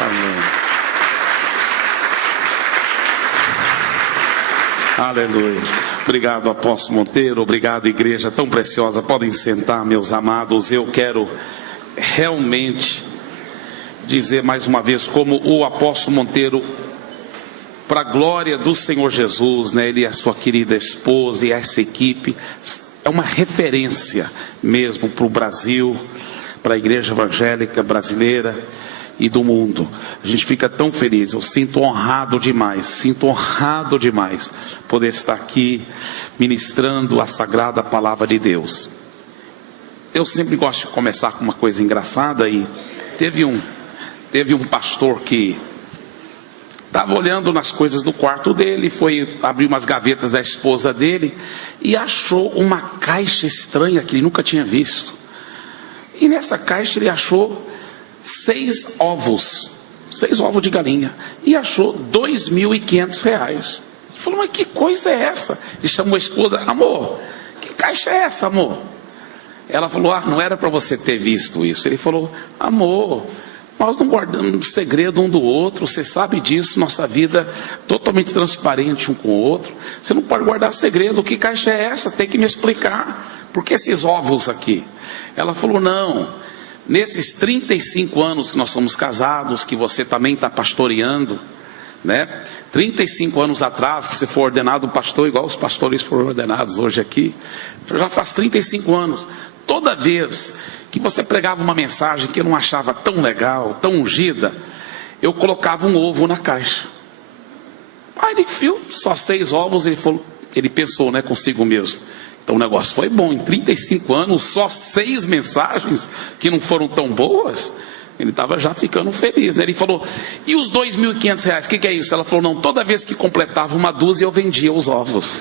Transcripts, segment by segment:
Amém. Aleluia. Obrigado, apóstolo Monteiro. Obrigado, igreja tão preciosa. Podem sentar, meus amados. Eu quero realmente dizer mais uma vez como o apóstolo Monteiro, para a glória do Senhor Jesus, né? Ele e a sua querida esposa e essa equipe é uma referência mesmo para o Brasil, para a igreja evangélica brasileira e do mundo. A gente fica tão feliz. Eu sinto honrado demais poder estar aqui ministrando a sagrada palavra de Deus. Eu sempre gosto de começar com uma coisa engraçada. E teve um pastor que estava olhando nas coisas do quarto dele, foi abrir umas gavetas da esposa dele e achou uma caixa estranha que ele nunca tinha visto. E nessa caixa ele achou 6 ovos de galinha, e achou R$2.500. Ele falou: mas que coisa é essa? Ele chamou a esposa: amor, que caixa é essa, amor? Ela falou: não era para você ter visto isso. Ele falou: amor, nós não guardamos segredo um do outro, você sabe disso, nossa vida totalmente transparente um com o outro, você não pode guardar segredo. Que caixa é essa? Tem que me explicar, por que esses ovos aqui? Ela falou: não, nesses 35 anos que nós somos casados, que você também está pastoreando, né? 35 anos atrás, que você foi ordenado pastor, igual os pastores foram ordenados hoje aqui, já faz 35 anos, toda vez que você pregava uma mensagem que eu não achava tão legal, tão ungida, eu colocava um ovo na caixa. Aí ele viu só 6 ovos, ele pensou, né, consigo mesmo: então o negócio foi bom, em 35 anos, só 6 mensagens que não foram tão boas. Ele estava já ficando feliz, né? Ele falou: e os R$2.500, o que é isso? Ela falou: não, toda vez que completava uma dúzia eu vendia os ovos.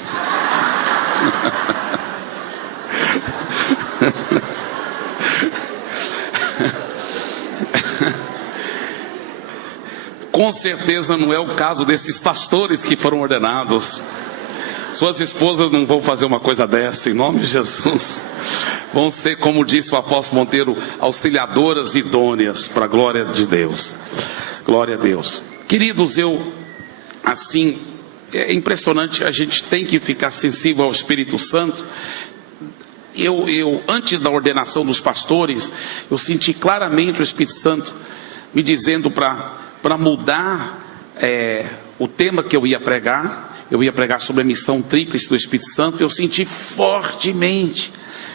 Com certeza não é o caso desses pastores que foram ordenados. Suas esposas não vão fazer uma coisa dessa, em nome de Jesus. Vão ser, como disse o apóstolo Monteiro, auxiliadoras idôneas, para a glória de Deus. Glória a Deus. Queridos, é impressionante, a gente tem que ficar sensível ao Espírito Santo. Antes da ordenação dos pastores, eu senti claramente o Espírito Santo me dizendo para mudar o tema que eu ia pregar. Eu ia pregar sobre a missão tríplice do Espírito Santo. Eu senti fortemente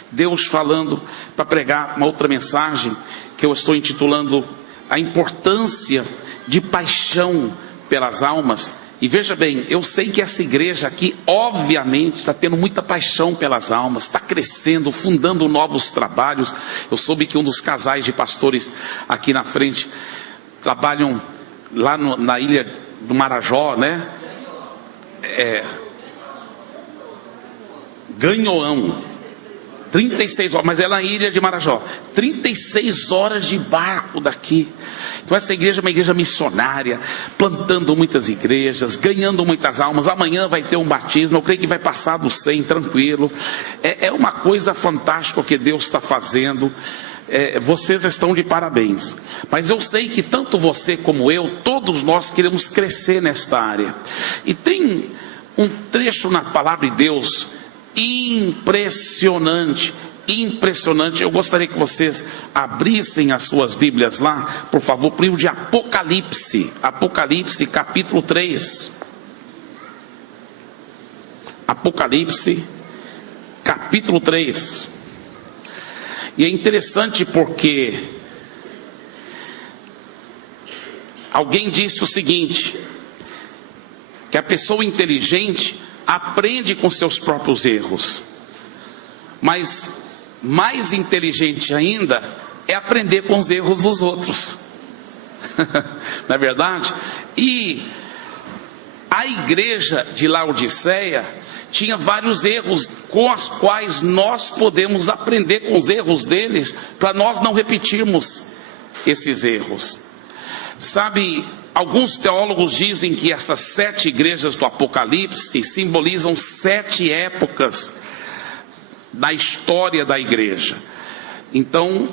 Deus falando para pregar uma outra mensagem que eu estou intitulando A Importância de Paixão pelas Almas. E veja bem, eu sei que essa igreja aqui, obviamente, está tendo muita paixão pelas almas, está crescendo, fundando novos trabalhos. Eu soube que um dos casais de pastores aqui na frente trabalham lá na ilha do Marajó, né? Ganhoão, 36 horas, mas é na ilha de Marajó, 36 horas de barco daqui. Então essa igreja é uma igreja missionária, plantando muitas igrejas, ganhando muitas almas. Amanhã vai ter um batismo, eu creio que vai passar do 100 tranquilo. É uma coisa fantástica o que Deus está fazendo. Vocês estão de parabéns. Mas eu sei que tanto você como eu, todos nós queremos crescer nesta área. E tem um trecho na palavra de Deus impressionante. Eu gostaria que vocês abrissem as suas Bíblias lá, por favor, para o livro de Apocalipse capítulo 3. Apocalipse capítulo 3. E é interessante porque alguém disse o seguinte: que a pessoa inteligente aprende com seus próprios erros, mas mais inteligente ainda é aprender com os erros dos outros. Não é verdade? E a igreja de Laodiceia tinha vários erros com os quais nós podemos aprender com os erros deles, para nós não repetirmos esses erros. Sabe, alguns teólogos dizem que essas 7 igrejas do Apocalipse simbolizam 7 épocas da história da igreja. Então,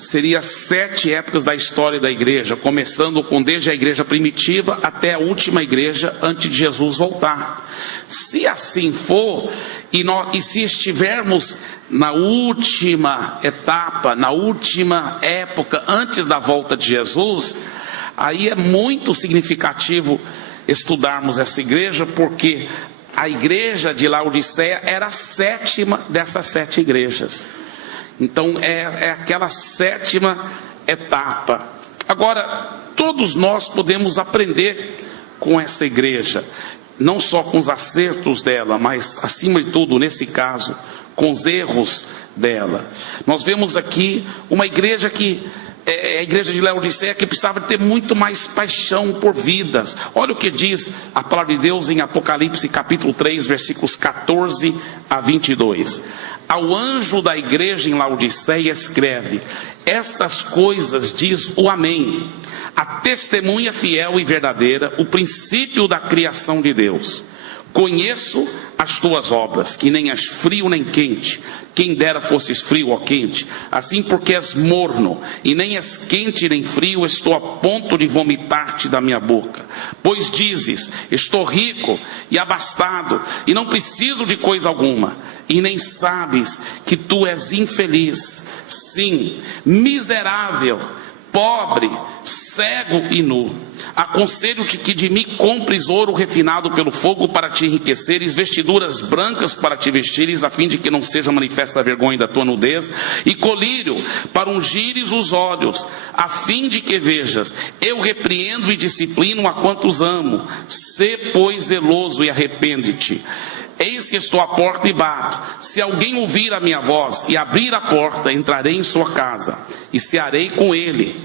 seria 7 épocas da história da igreja, começando com desde a igreja primitiva até a última igreja antes de Jesus voltar. Se assim for, e se estivermos na última etapa, na última época antes da volta de Jesus, aí é muito significativo estudarmos essa igreja, porque a igreja de Laodiceia era a 7ª dessas 7 igrejas. Então é aquela 7ª etapa. Agora, todos nós podemos aprender com essa igreja, não só com os acertos dela, mas acima de tudo, nesse caso, com os erros dela. Nós vemos aqui uma igreja que a igreja de Laodiceia, que precisava ter muito mais paixão por vidas. Olha o que diz a palavra de Deus em Apocalipse capítulo 3, versículos 14 a 22. Ao anjo da igreja em Laodiceia escreve: essas coisas diz o Amém, a testemunha fiel e verdadeira, o princípio da criação de Deus. Conheço as tuas obras, que nem és frio nem quente. Quem dera fosses frio ou quente. Assim, porque és morno, e nem és quente nem frio, estou a ponto de vomitar-te da minha boca. Pois dizes: estou rico e abastado, e não preciso de coisa alguma, e nem sabes que tu és infeliz, sim, miserável, pobre, cego e nu. Aconselho-te que de mim compres ouro refinado pelo fogo para te enriqueceres, vestiduras brancas para te vestires, a fim de que não seja manifesta a vergonha da tua nudez, e colírio para ungires os olhos, a fim de que vejas. Eu repreendo e disciplino a quantos amo. Sê, pois, zeloso e arrepende-te. Eis que estou à porta e bato. Se alguém ouvir a minha voz e abrir a porta, entrarei em sua casa, e cearei com ele,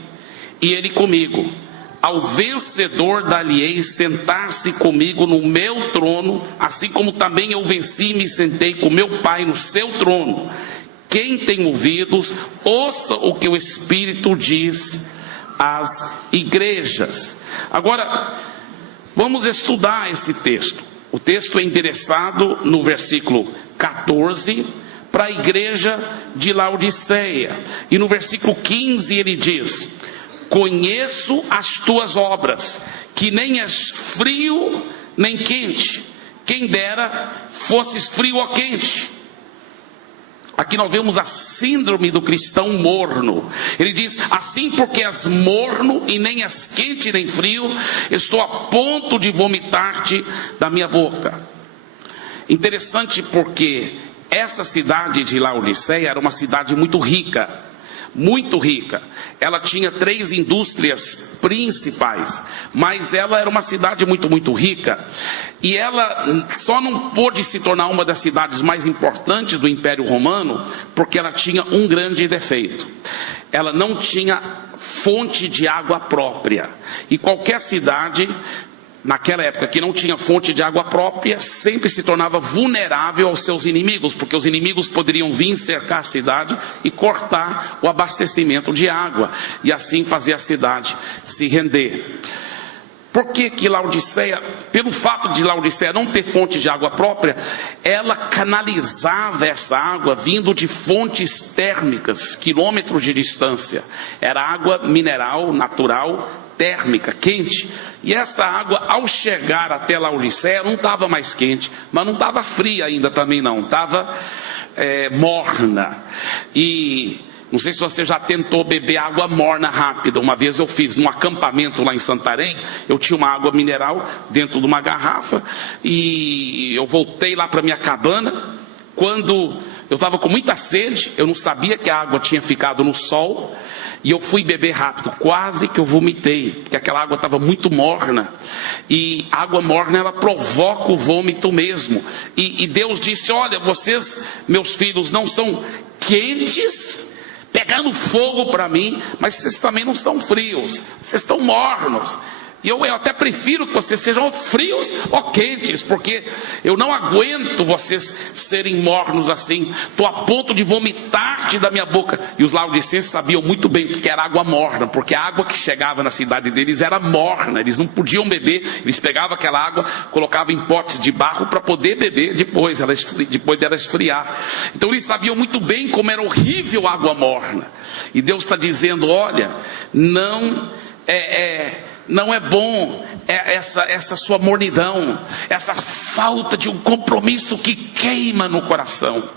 e ele comigo. Ao vencedor dar-lhe-ei sentar-se comigo no meu trono, assim como também eu venci e me sentei com meu Pai no seu trono. Quem tem ouvidos, ouça o que o Espírito diz às igrejas. Agora, vamos estudar esse texto. O texto é endereçado no versículo 14 para a igreja de Laodiceia. E no versículo 15 ele diz: conheço as tuas obras, que nem és frio nem quente. Quem dera fosses frio ou quente. Aqui nós vemos a síndrome do cristão morno. Ele diz: assim porque és morno e nem és quente nem frio, estou a ponto de vomitar-te da minha boca. Interessante, porque essa cidade de Laodiceia era uma cidade muito rica. Muito rica. Ela tinha 3 indústrias principais, mas ela era uma cidade muito rica, e ela só não pôde se tornar uma das cidades mais importantes do Império Romano, porque ela tinha um grande defeito: ela não tinha fonte de água própria. E qualquer cidade naquela época que não tinha fonte de água própria sempre se tornava vulnerável aos seus inimigos, porque os inimigos poderiam vir cercar a cidade e cortar o abastecimento de água, e assim fazer a cidade se render. Por que Laodiceia, pelo fato de Laodiceia não ter fonte de água própria, ela canalizava essa água vindo de fontes térmicas, quilômetros de distância. Era água mineral, natural, térmica, quente. E essa água, ao chegar até Laodiceia, não estava mais quente, mas não estava fria ainda também não, estava morna. E não sei se você já tentou beber água morna rápida. Uma vez eu fiz num acampamento lá em Santarém. Eu tinha uma água mineral dentro de uma garrafa, e eu voltei lá para minha cabana. Quando eu estava com muita sede, eu não sabia que a água tinha ficado no sol, e eu fui beber rápido, quase que eu vomitei, porque aquela água estava muito morna, e água morna, ela provoca o vômito mesmo. E Deus disse: olha, vocês, meus filhos, não são quentes, pegando fogo para mim, mas vocês também não são frios, vocês estão mornos. E eu até prefiro que vocês sejam frios ou quentes, porque eu não aguento vocês serem mornos assim. Estou a ponto de vomitar-te da minha boca. E os laodicenses sabiam muito bem o que era água morna, porque a água que chegava na cidade deles era morna. Eles não podiam beber. Eles pegavam aquela água, colocavam em potes de barro para poder beber depois dela esfriar. Então eles sabiam muito bem como era horrível a água morna. E Deus está dizendo: olha, não é bom essa sua mornidão, essa falta de um compromisso que queima no coração.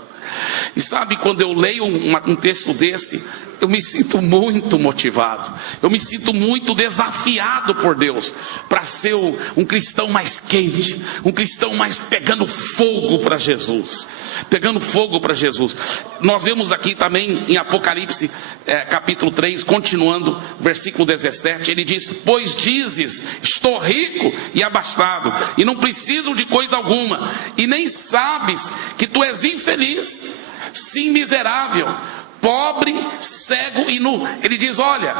E sabe, quando eu leio um texto desse, eu me sinto muito motivado, eu me sinto muito desafiado por Deus para ser um cristão mais quente, um cristão mais pegando fogo para Jesus, Nós vemos aqui também em Apocalipse capítulo 3, continuando, versículo 17, ele diz: pois dizes, estou rico e abastado, e não preciso de coisa alguma, e nem sabes que tu és infeliz, sim, miserável, pobre, cego e nu. Ele diz: olha,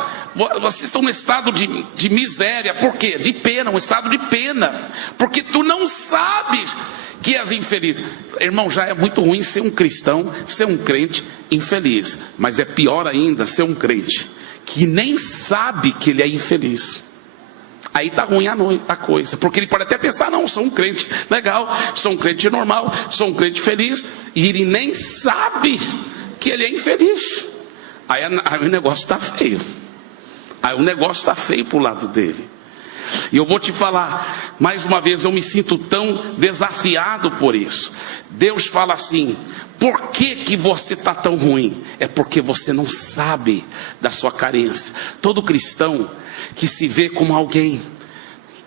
vocês estão no estado de miséria. Por quê? De pena, um estado de pena, porque tu não sabes que és infeliz. Irmão, já é muito ruim ser um cristão, ser um crente infeliz, mas é pior ainda ser um crente que nem sabe que ele é infeliz. Aí está ruim a coisa, porque ele pode até pensar: não, sou um crente legal, sou um crente normal, sou um crente feliz, e ele nem sabe que ele é infeliz. Aí o negócio está feio. Aí o negócio está feio para o lado dele. E eu vou te falar, mais uma vez, eu me sinto tão desafiado por isso. Deus fala assim: por que você está tão ruim? É porque você não sabe da sua carência. Todo cristão que se vê como alguém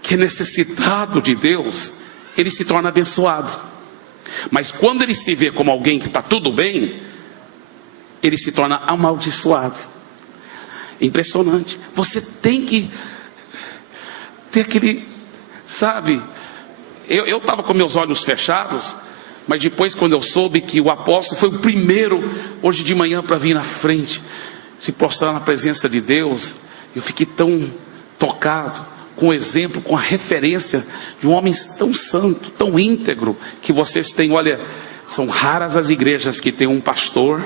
que é necessitado de Deus, ele se torna abençoado. Mas quando ele se vê como alguém que está tudo bem, ele se torna amaldiçoado. Impressionante. Você tem que ter aquele, sabe, eu estava com meus olhos fechados, mas depois, quando eu soube que o apóstolo foi o primeiro hoje de manhã para vir na frente, se prostrar na presença de Deus, eu fiquei tão tocado com o exemplo, com a referência de um homem tão santo, tão íntegro que vocês têm. Olha, são raras as igrejas que têm um pastor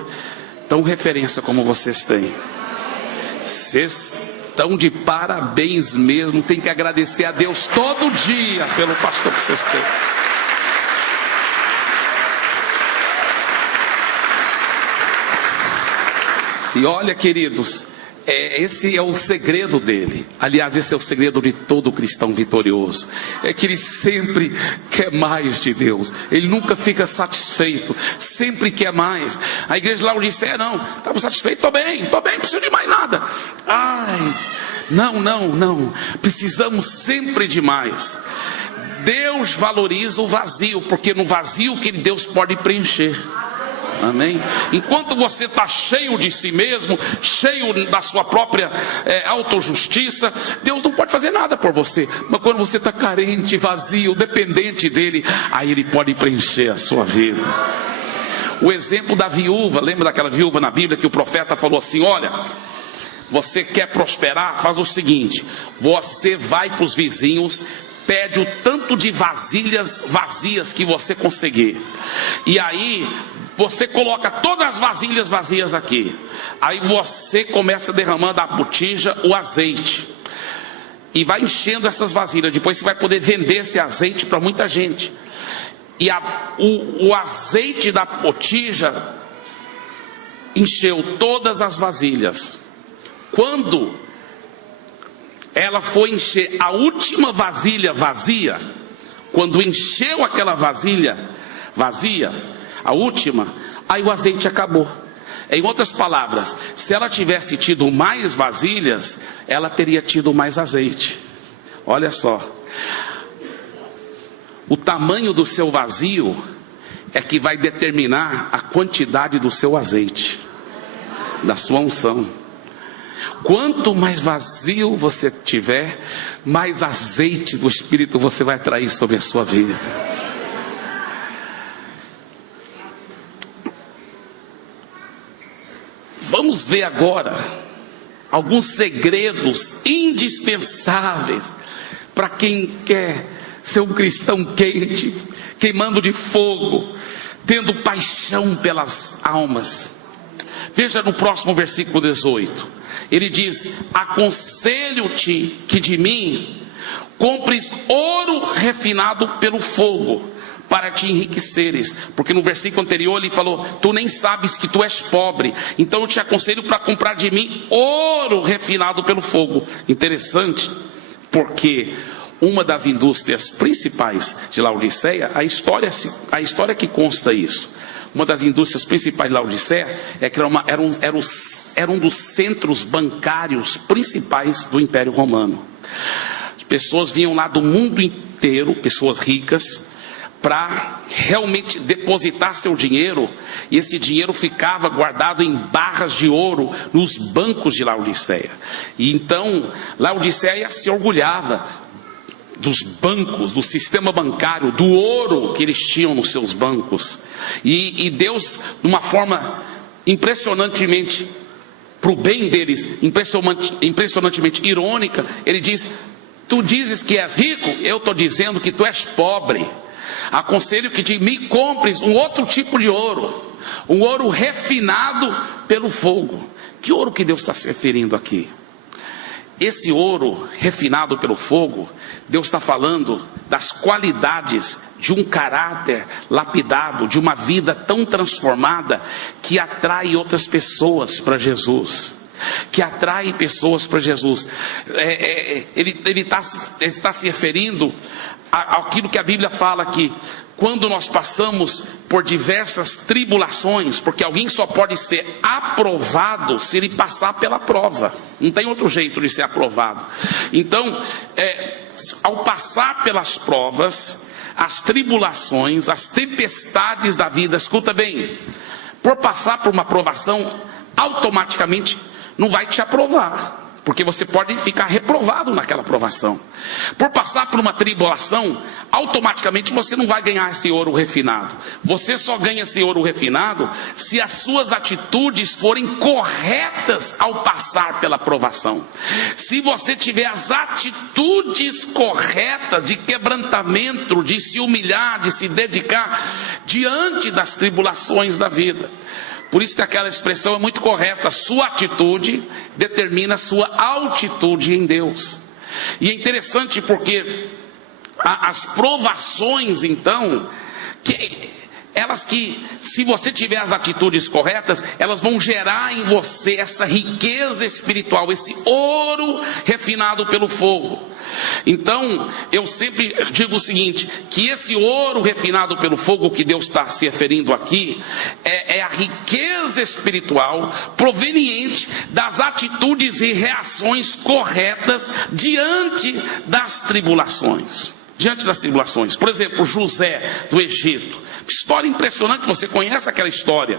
tão referência como vocês têm. Vocês estão de parabéns mesmo. Tem que agradecer a Deus todo dia pelo pastor que vocês têm. E olha, queridos, esse é o segredo dele. Aliás, esse é o segredo de todo cristão vitorioso. É que ele sempre quer mais de Deus. Ele nunca fica satisfeito. Sempre quer mais. A igreja lá disse: não, estava satisfeito, estou bem, não preciso de mais nada. Não. Precisamos sempre de mais. Deus valoriza o vazio, porque no vazio que Deus pode preencher. Amém? Enquanto você está cheio de si mesmo, cheio da sua própria autojustiça, Deus não pode fazer nada por você. Mas quando você está carente, vazio, dependente dele, aí ele pode preencher a sua vida. O exemplo da viúva, lembra daquela viúva na Bíblia que o profeta falou assim: olha, você quer prosperar? Faz o seguinte, você vai para os vizinhos, pede o tanto de vasilhas vazias que você conseguir, e aí você coloca todas as vasilhas vazias aqui. Aí você começa derramando da botija o azeite, e vai enchendo essas vasilhas. Depois você vai poder vender esse azeite para muita gente. E o azeite da botija encheu todas as vasilhas. Quando ela foi encher a última vasilha vazia, quando encheu aquela vasilha vazia, a última, aí o azeite acabou. Em outras palavras, se ela tivesse tido mais vasilhas, ela teria tido mais azeite. Olha só, o tamanho do seu vazio é que vai determinar a quantidade do seu azeite, da sua unção. Quanto mais vazio você tiver, mais azeite do Espírito você vai atrair sobre a sua vida. Vamos ver agora alguns segredos indispensáveis para quem quer ser um cristão quente, queimando de fogo, tendo paixão pelas almas. Veja no próximo versículo 18, ele diz: aconselho-te que de mim compres ouro refinado pelo fogo, para te enriqueceres. Porque no versículo anterior ele falou: tu nem sabes que tu és pobre, então eu te aconselho para comprar de mim ouro refinado pelo fogo. Interessante, porque uma das indústrias principais de Laodiceia, a história que consta isso, uma das indústrias principais de Laodiceia é que era um dos centros bancários principais do Império Romano. As pessoas vinham lá do mundo inteiro, pessoas ricas, para realmente depositar seu dinheiro, e esse dinheiro ficava guardado em barras de ouro nos bancos de Laodiceia. E então Laodiceia se orgulhava dos bancos, do sistema bancário, do ouro que eles tinham nos seus bancos. E Deus, de uma forma impressionantemente, para o bem deles, impressionantemente irônica, ele diz: tu dizes que és rico, eu estou dizendo que tu és pobre. Aconselho que de mim compres um outro tipo de ouro, um ouro refinado pelo fogo. Que ouro que Deus está se referindo aqui? Esse ouro refinado pelo fogo, Deus está falando das qualidades de um caráter lapidado, de uma vida tão transformada, que atrai outras pessoas para Jesus, que atrai pessoas para Jesus. Ele está se referindo àquilo que a Bíblia fala aqui: quando nós passamos por diversas tribulações, porque alguém só pode ser aprovado se ele passar pela prova, não tem outro jeito de ser aprovado. Então, ao passar pelas provas, as tribulações, as tempestades da vida, escuta bem, por passar por uma provação, automaticamente não vai te aprovar, porque você pode ficar reprovado naquela provação. Por passar por uma tribulação, automaticamente você não vai ganhar esse ouro refinado. Você só ganha esse ouro refinado se as suas atitudes forem corretas ao passar pela provação. Se você tiver as atitudes corretas de quebrantamento, de se humilhar, de se dedicar diante das tribulações da vida. Por isso que aquela expressão é muito correta: sua atitude determina sua altitude em Deus. E é interessante porque as provações, então, se você tiver as atitudes corretas, elas vão gerar em você essa riqueza espiritual, esse ouro refinado pelo fogo. Então, eu sempre digo o seguinte, que esse ouro refinado pelo fogo que Deus está se referindo aqui, é a riqueza espiritual proveniente das atitudes e reações corretas diante das tribulações. Diante das tribulações. Por exemplo, José do Egito. História impressionante, você conhece aquela história.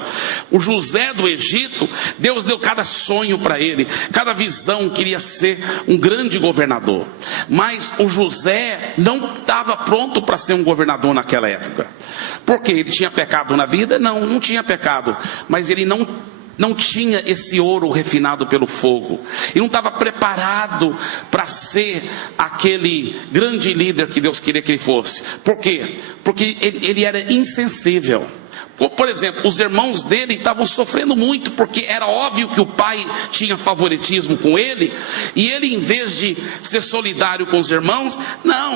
O José do Egito, Deus deu cada sonho para ele, cada visão, queria ser um grande governador. Mas o José não estava pronto para ser um governador naquela época. Por quê? Ele tinha pecado na vida? Não tinha pecado. Mas ele não tinha esse ouro refinado pelo fogo, e não estava preparado para ser aquele grande líder que Deus queria que ele fosse. Por quê? Porque ele era insensível. Por exemplo, os irmãos dele estavam sofrendo muito, porque era óbvio que o pai tinha favoritismo com ele, e ele, em vez de ser solidário com os irmãos,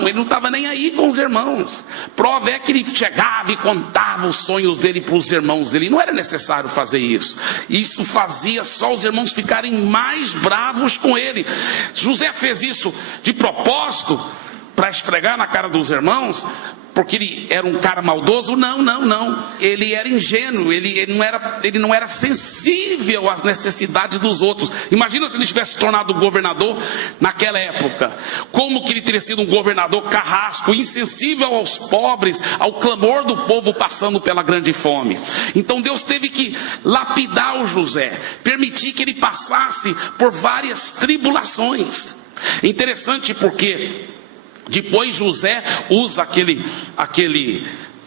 ele não estava nem aí com os irmãos. Prova é que ele chegava e contava os sonhos dele para os irmãos dele. Não era necessário fazer isso. Isso fazia só os irmãos ficarem mais bravos com ele. José fez isso de propósito, para esfregar na cara dos irmãos, porque ele era um cara maldoso? Não. Ele era ingênuo, ele não era sensível às necessidades dos outros. Imagina se ele tivesse tornado governador naquela época. Como que ele teria sido um governador carrasco, insensível aos pobres, ao clamor do povo passando pela grande fome. Então Deus teve que lapidar o José, permitir que ele passasse por várias tribulações. Interessante porque depois José usa aquele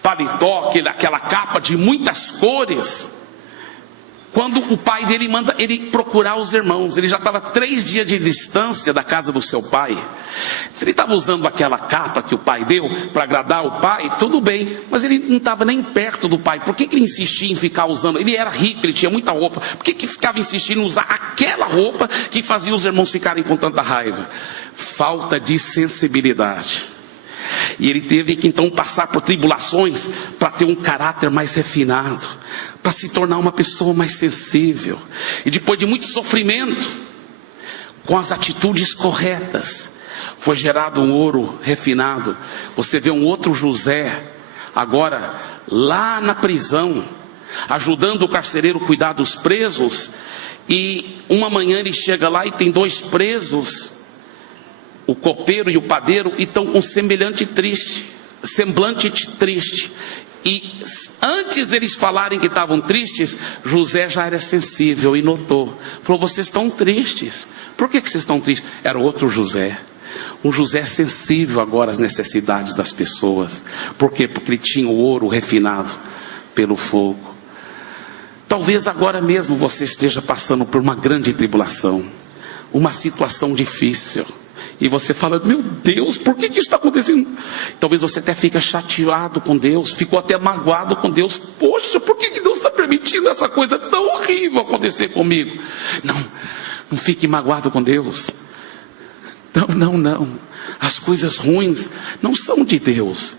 paletó, aquela capa de muitas cores. quando o pai dele manda ele procurar os irmãos. Ele já estava 3 dias de distância da casa do seu pai. Se ele estava usando aquela capa que o pai deu para agradar o pai, tudo bem, mas ele não estava nem perto do pai. Por que ele insistia em ficar usando? Ele era rico, ele tinha muita roupa. Por que ficava insistindo em usar aquela roupa que fazia os irmãos ficarem com tanta raiva? Falta de sensibilidade. E ele teve que então passar por tribulações para ter um caráter mais refinado, para se tornar uma pessoa mais sensível. E depois de muito sofrimento, com as atitudes corretas, foi gerado um ouro refinado. Você vê um outro José, agora lá na prisão, ajudando o carcereiro a cuidar dos presos. E uma manhã ele chega lá e tem 2 presos, o copeiro e o padeiro, e estão com semblante triste. E antes deles falarem que estavam tristes, José já era sensível e notou. Falou: vocês estão tristes. Por que vocês estão tristes? Era outro José. Um José sensível agora às necessidades das pessoas. Por quê? Porque ele tinha o ouro refinado pelo fogo. Talvez agora mesmo você esteja passando por uma grande tribulação, uma situação difícil. E você fala: meu Deus, por que isso está acontecendo? Talvez você até fique chateado com Deus, ficou até magoado com Deus. Poxa, por que Deus está permitindo essa coisa tão horrível acontecer comigo? Não fique magoado com Deus. Não. As coisas ruins não são de Deus.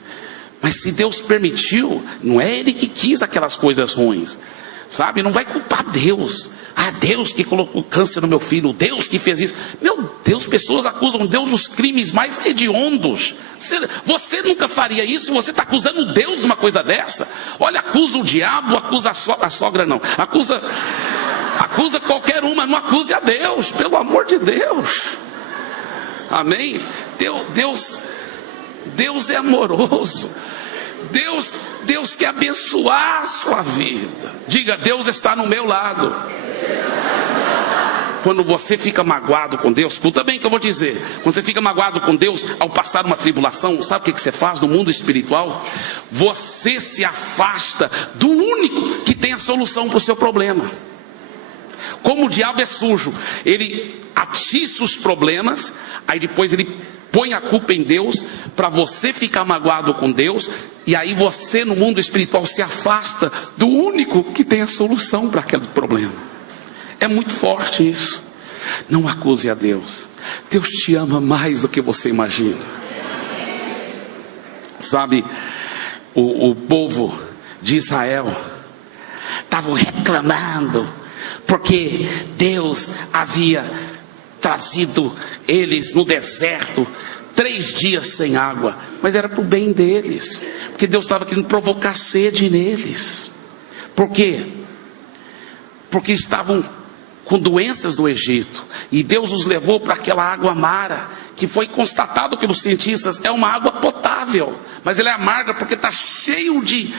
Mas se Deus permitiu, não é Ele que quis aquelas coisas ruins. Sabe, não vai culpar Deus. Deus que colocou câncer no meu filho, Deus que fez isso. Meu Deus, pessoas acusam Deus dos crimes mais hediondos. Você nunca faria isso? Você está acusando Deus de uma coisa dessa? Olha, acusa o diabo, acusa a sogra não. Acusa qualquer uma, não acuse a Deus, pelo amor de Deus. Amém? Deus é amoroso. Deus quer abençoar a sua vida. Diga: Deus está no meu lado. Quando você fica magoado com Deus, escuta bem o que eu vou dizer. Quando você fica magoado com Deus ao passar uma tribulação, sabe o que você faz no mundo espiritual? Você se afasta do único que tem a solução para o seu problema. Como o diabo é sujo, ele atiça os problemas, aí depois ele põe a culpa em Deus, para você ficar magoado com Deus. E aí você no mundo espiritual se afasta do único que tem a solução para aquele problema. É muito forte isso. Não acuse a Deus. Deus te ama mais do que você imagina. Sabe, o povo de Israel estavam reclamando porque Deus havia trazido eles no deserto 3 dias sem água, mas era para o bem deles, porque Deus estava querendo provocar sede neles. Por quê? Porque estavam com doenças do Egito, e Deus os levou para aquela água amara, que foi constatado pelos cientistas, é uma água potável, mas ela é amarga porque está cheio de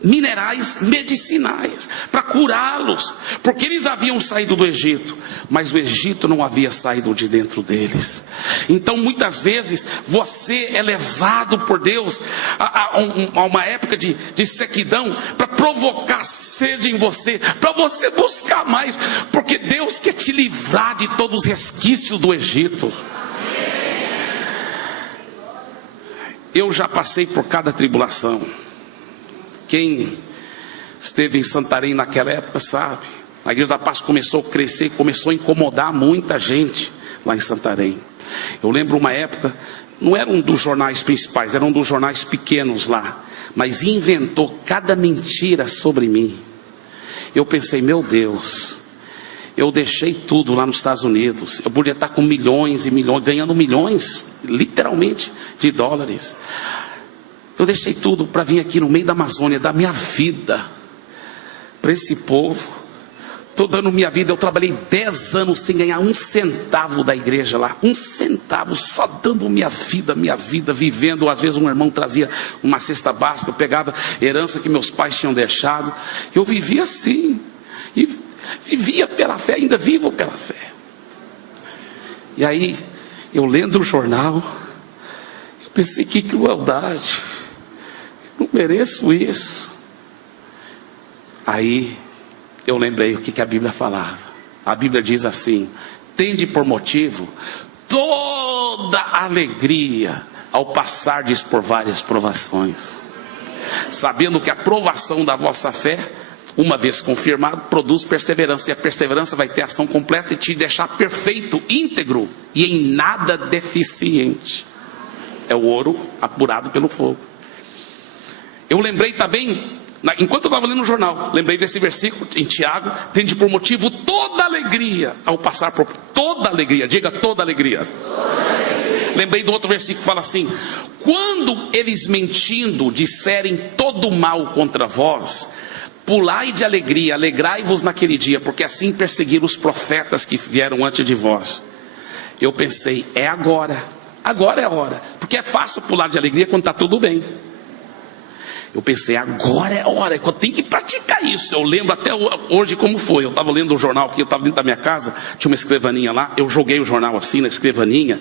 minerais medicinais para curá-los, porque eles haviam saído do Egito, mas o Egito não havia saído de dentro deles. Então muitas vezes você é levado por Deus a uma época de sequidão, para provocar sede em você, para você buscar mais, porque Deus quer te livrar de todos os resquícios do Egito. Eu já passei por cada tribulação. Quem esteve em Santarém naquela época sabe. A Igreja da Paz começou a crescer, começou a incomodar muita gente lá em Santarém. Eu lembro uma época, não era um dos jornais principais, era um dos jornais pequenos lá, mas inventou cada mentira sobre mim. Eu pensei: meu Deus, eu deixei tudo lá nos Estados Unidos, eu podia estar com milhões e milhões, ganhando milhões, literalmente, de dólares. Eu deixei tudo para vir aqui no meio da Amazônia, dar minha vida para esse povo. Estou dando minha vida. Eu trabalhei 10 anos sem ganhar 1 centavo da igreja lá. 1 centavo, só dando minha vida, vivendo. Às vezes um irmão trazia uma cesta básica, eu pegava herança que meus pais tinham deixado. Eu vivia assim. E vivia pela fé, ainda vivo pela fé. E aí, eu lendo o jornal, eu pensei: que crueldade. Não mereço isso. Aí eu lembrei o que a Bíblia falava. A Bíblia diz assim: tende por motivo toda alegria ao passardes por várias provações, sabendo que a provação da vossa fé, uma vez confirmado, produz perseverança, e a perseverança vai ter ação completa e te deixar perfeito, íntegro e em nada deficiente. É o ouro apurado pelo fogo. Eu lembrei também, enquanto eu estava lendo o jornal, lembrei desse versículo em Tiago: tende por motivo toda alegria ao passar por toda alegria. Diga: toda alegria. Lembrei do outro versículo que fala assim: quando eles mentindo disserem todo mal contra vós, pulai de alegria, alegrai-vos naquele dia, porque assim perseguiram os profetas que vieram antes de vós. Eu pensei: é agora é a hora, porque é fácil pular de alegria quando está tudo bem. Eu pensei: agora é a hora, eu tenho que praticar isso. Eu lembro até hoje como foi. Eu estava lendo o jornal aqui, eu estava dentro da minha casa, tinha uma escrivaninha lá, eu joguei o jornal assim na escrivaninha.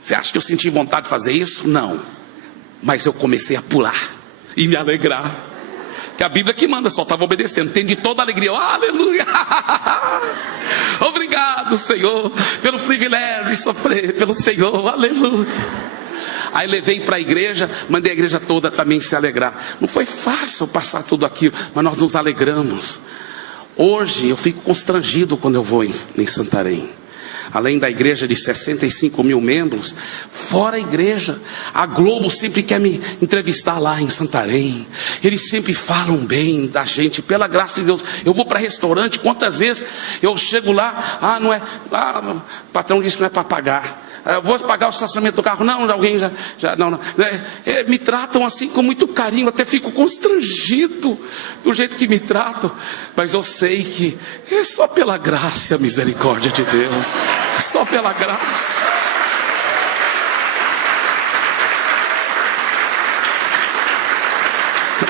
Você acha que eu senti vontade de fazer isso? Não. Mas eu comecei a pular e me alegrar, que a Bíblia que manda, só estava obedecendo. Tem de toda alegria. Oh, aleluia! Obrigado, Senhor, pelo privilégio de sofrer pelo Senhor. Aleluia! Aí levei para a igreja, mandei a igreja toda também se alegrar. Não foi fácil passar tudo aquilo, mas nós nos alegramos. Hoje eu fico constrangido quando eu vou em Santarém. Além da igreja de 65 mil membros, fora a igreja, a Globo sempre quer me entrevistar lá em Santarém. Eles sempre falam bem da gente, pela graça de Deus. Eu vou para restaurante, quantas vezes eu chego lá: não é, o patrão disse que não é para pagar. Eu vou pagar o estacionamento do carro. Não, alguém não. Me tratam assim com muito carinho, até fico constrangido do jeito que me tratam. Mas eu sei que é só pela graça e a misericórdia de Deus. É só pela graça.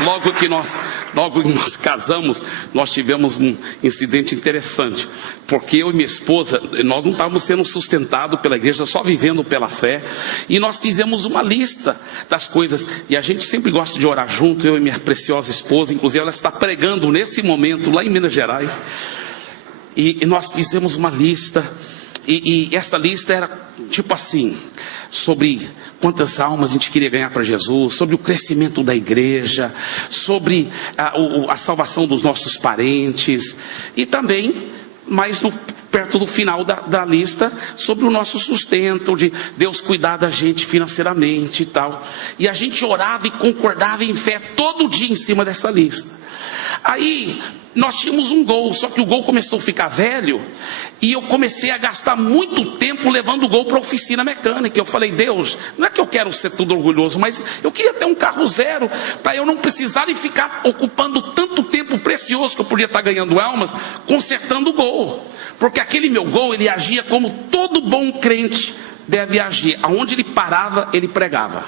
Logo que nós casamos, nós tivemos um incidente interessante, porque eu e minha esposa, nós não estávamos sendo sustentados pela igreja, só vivendo pela fé, e nós fizemos uma lista das coisas, e a gente sempre gosta de orar junto, eu e minha preciosa esposa. Inclusive ela está pregando nesse momento lá em Minas Gerais, e nós fizemos uma lista, e essa lista era tipo assim, sobre quantas almas a gente queria ganhar para Jesus, sobre o crescimento da igreja, sobre a salvação dos nossos parentes, e também, mais perto do final da lista, sobre o nosso sustento, de Deus cuidar da gente financeiramente e tal. E a gente orava e concordava em fé todo dia em cima dessa lista. Aí nós tínhamos um Gol, só que o Gol começou a ficar velho, e eu comecei a gastar muito tempo levando o Gol para a oficina mecânica. Eu falei: Deus, não é que eu quero ser tudo orgulhoso, mas eu queria ter um carro zero, para eu não precisar e ficar ocupando tanto tempo precioso que eu podia estar ganhando almas, consertando o Gol. Porque aquele meu Gol, ele agia como todo bom crente deve agir. Aonde ele parava, ele pregava.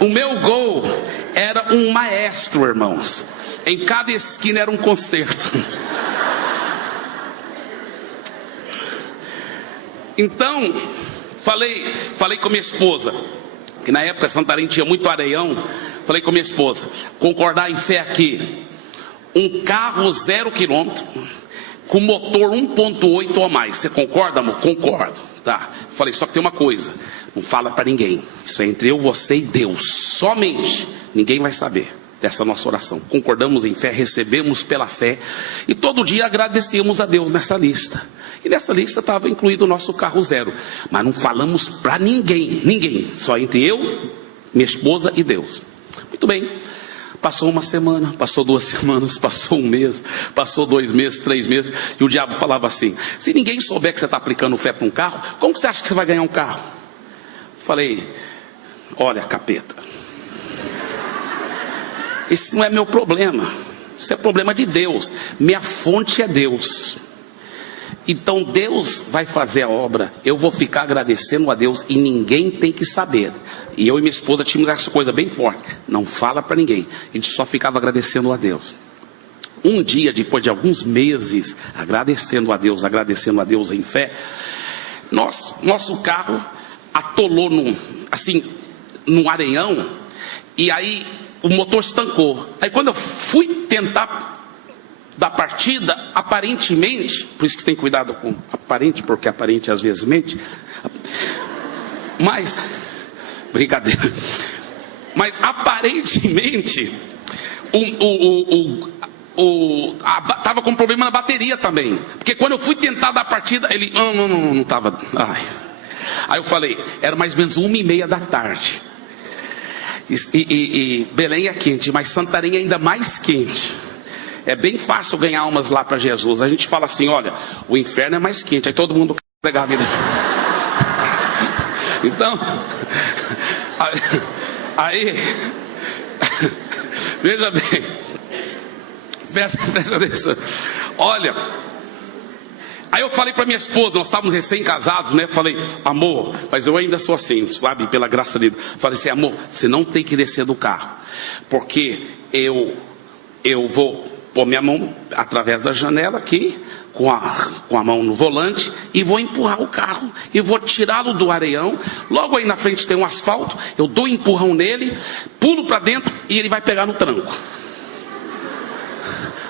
O meu Gol era um maestro, irmãos. Em cada esquina era um concerto. Então, falei com minha esposa, que na época Santarém tinha muito areião. Falei com minha esposa: concordar em fé aqui, um carro 0 km, com motor 1.8 ou mais. Você concorda, amor? Concordo. Tá. Falei: só que tem uma coisa, não fala para ninguém. Isso é entre eu, você e Deus. Somente. Ninguém vai saber dessa nossa oração. Concordamos em fé, recebemos pela fé, e todo dia agradecemos a Deus nessa lista. E nessa lista estava incluído o nosso carro zero. Mas não falamos para ninguém. Só entre eu, minha esposa e Deus. Muito bem. Passou uma semana, passou 2 semanas, passou 1 mês, passou 2 meses, 3 meses, e o diabo falava assim: se ninguém souber que você está aplicando fé para um carro, como que você acha que você vai ganhar um carro? Falei: olha, capeta, esse não é meu problema, isso é problema de Deus, minha fonte é Deus. Então Deus vai fazer a obra, eu vou ficar agradecendo a Deus e ninguém tem que saber. E eu e minha esposa tínhamos essa coisa bem forte: não fala para ninguém. A gente só ficava agradecendo a Deus. Um dia, depois de alguns meses agradecendo a Deus em fé, Nosso carro atolou num areião, e aí o motor estancou. Aí quando eu fui tentar dar partida, aparentemente, por isso que tem cuidado com aparente, porque aparente às vezes mente, mas, brincadeira, mas aparentemente, tava com problema na bateria também, porque quando eu fui tentar dar partida, ele, não tava, aí eu falei, era mais ou menos 1h30 da tarde, e Belém é quente, mas Santarém é ainda mais quente. É bem fácil ganhar almas lá para Jesus. A gente fala assim, olha, o inferno é mais quente, aí todo mundo quer pegar a vida. Então, aí veja bem, presta atenção. Olha, aí eu falei para minha esposa, nós estávamos recém-casados, né? Falei, amor, mas eu ainda sou assim, sabe? Pela graça de Deus. Falei assim, amor, você não tem que descer do carro, porque eu vou pôr minha mão através da janela aqui, com a mão no volante, e vou empurrar o carro, e vou tirá-lo do areião. Logo aí na frente tem um asfalto, eu dou um empurrão nele, pulo para dentro, e ele vai pegar no tranco.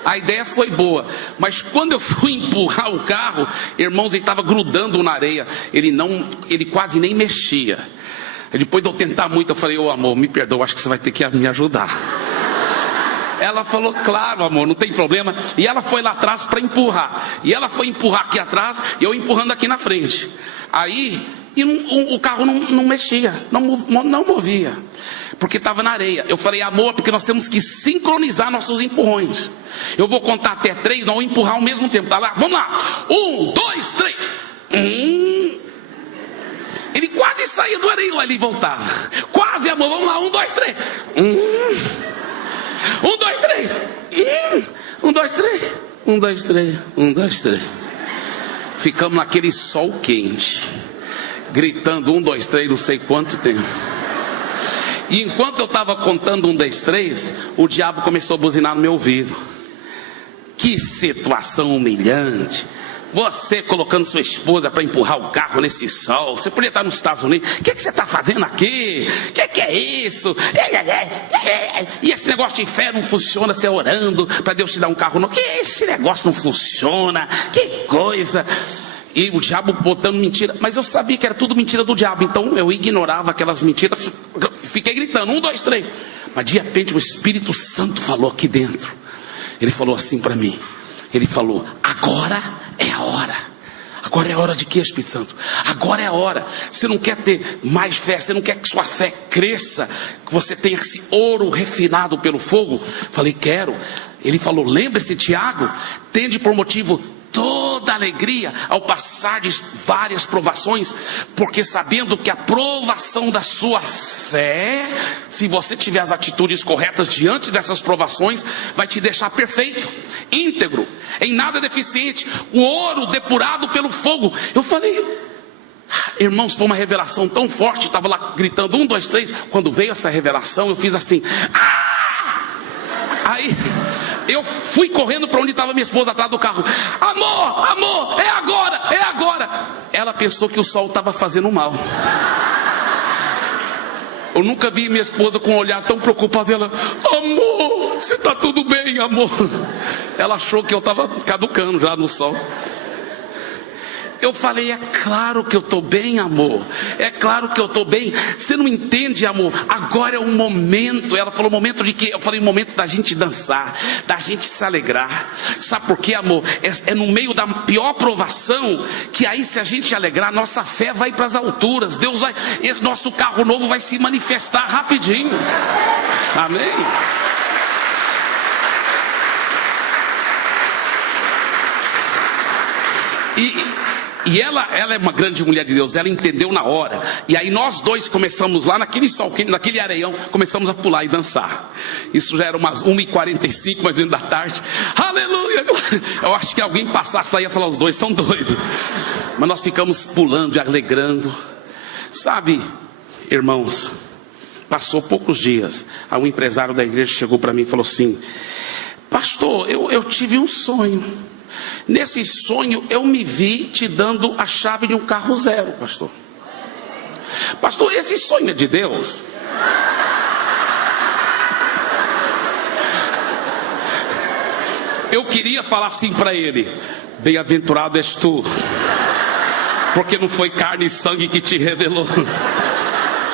A ideia foi boa, mas quando eu fui empurrar o carro, irmãos, ele estava grudando na areia, ele quase nem mexia. Depois de eu tentar muito, eu falei, amor, me perdoa, acho que você vai ter que me ajudar. Ela falou, claro, amor, não tem problema. E ela foi lá atrás para empurrar. E ela foi empurrar aqui atrás, e eu empurrando aqui na frente. Aí, o carro não mexia, não movia, porque estava na areia. Eu falei, amor, porque nós temos que sincronizar nossos empurrões. Eu vou contar até 3, nós vamos empurrar ao mesmo tempo, tá lá? Vamos lá, 1, 2, 3. Ele quase saía do areião, ali voltava. Quase, amor, vamos lá, 1, 2, 3. 1, 2, 3. 1, 2, 3. 1, 2, 3. 1, 2, 3. Ficamos naquele sol quente, gritando 1, 2, 3, não sei quanto tempo. E enquanto eu estava contando 1, 2, 3, o diabo começou a buzinar no meu ouvido. Que situação humilhante. Você colocando sua esposa para empurrar o carro nesse sol. Você podia estar nos Estados Unidos. O que você está fazendo aqui? O que é isso? E esse negócio de fé não funciona, você orando para Deus te dar um carro novo. Que esse negócio não funciona? Que coisa. E o diabo botando mentira. Mas eu sabia que era tudo mentira do diabo. Então eu ignorava aquelas mentiras. Fiquei gritando, 1, 2, 3. Mas de repente o Espírito Santo falou aqui dentro. Ele falou assim para mim. Ele falou, agora é a hora. Agora é a hora de quê, Espírito Santo? Agora é a hora. Você não quer ter mais fé, você não quer que sua fé cresça, que você tenha esse ouro refinado pelo fogo? Falei, quero. Ele falou, lembre-se, Tiago, tende por motivo toda alegria ao passar de várias provações, porque sabendo que a provação da sua fé, se você tiver as atitudes corretas diante dessas provações, vai te deixar perfeito, íntegro, em nada deficiente, o ouro depurado pelo fogo. Eu falei, irmãos, foi uma revelação tão forte, estava lá gritando 1, 2, 3, quando veio essa revelação, eu fiz assim, aí eu fui correndo para onde estava minha esposa, atrás do carro. Amor, é agora. Ela pensou que o sol estava fazendo mal. Eu nunca vi minha esposa com um olhar tão preocupado. Ela, amor, você está tudo bem, amor? Ela achou que eu estava caducando já no sol. Eu falei, é claro que eu estou bem, amor. É claro que eu estou bem. Você não entende, amor? Agora é o momento. Ela falou, momento de quê? Eu falei, momento da gente dançar, da gente se alegrar. Sabe por quê, amor? É no meio da pior provação que aí, se a gente alegrar, nossa fé vai para as alturas. Deus vai, esse nosso carro novo vai se manifestar rapidinho. Amém? E ela é uma grande mulher de Deus, ela entendeu na hora. E aí nós dois começamos lá naquele sol, naquele areião, começamos a pular e dançar. Isso já era umas 1h45, mais ou menos da tarde. Aleluia! Eu acho que alguém passasse lá e ia falar, os dois estão doidos. Mas nós ficamos pulando e alegrando. Sabe, irmãos, passou poucos dias, aí um empresário da igreja chegou para mim e falou assim, pastor, eu tive um sonho. Nesse sonho eu me vi te dando a chave de um carro zero, pastor. Pastor, esse sonho é de Deus? Eu queria falar assim para ele: bem-aventurado és tu, porque não foi carne e sangue que te revelou.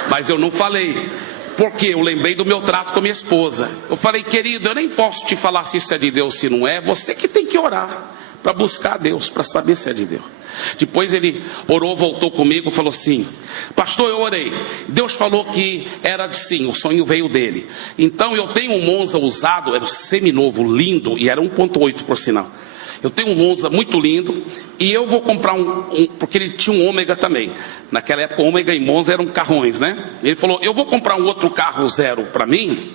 Mas eu não falei, porque eu lembrei do meu trato com a minha esposa. Eu falei: querido, eu nem posso te falar se isso é de Deus, se não é. Você que tem que orar para buscar a Deus, para saber se é de Deus. Depois ele orou, voltou comigo, falou assim: pastor, eu orei, Deus falou que era sim, o sonho veio dele. Então eu tenho um Monza usado, era seminovo, lindo, e era 1.8 por sinal. Eu tenho um Monza muito lindo, e eu vou comprar porque ele tinha um Ômega também. Naquela época, Ômega e Monza eram carrões, né? Ele falou: eu vou comprar um outro carro zero para mim,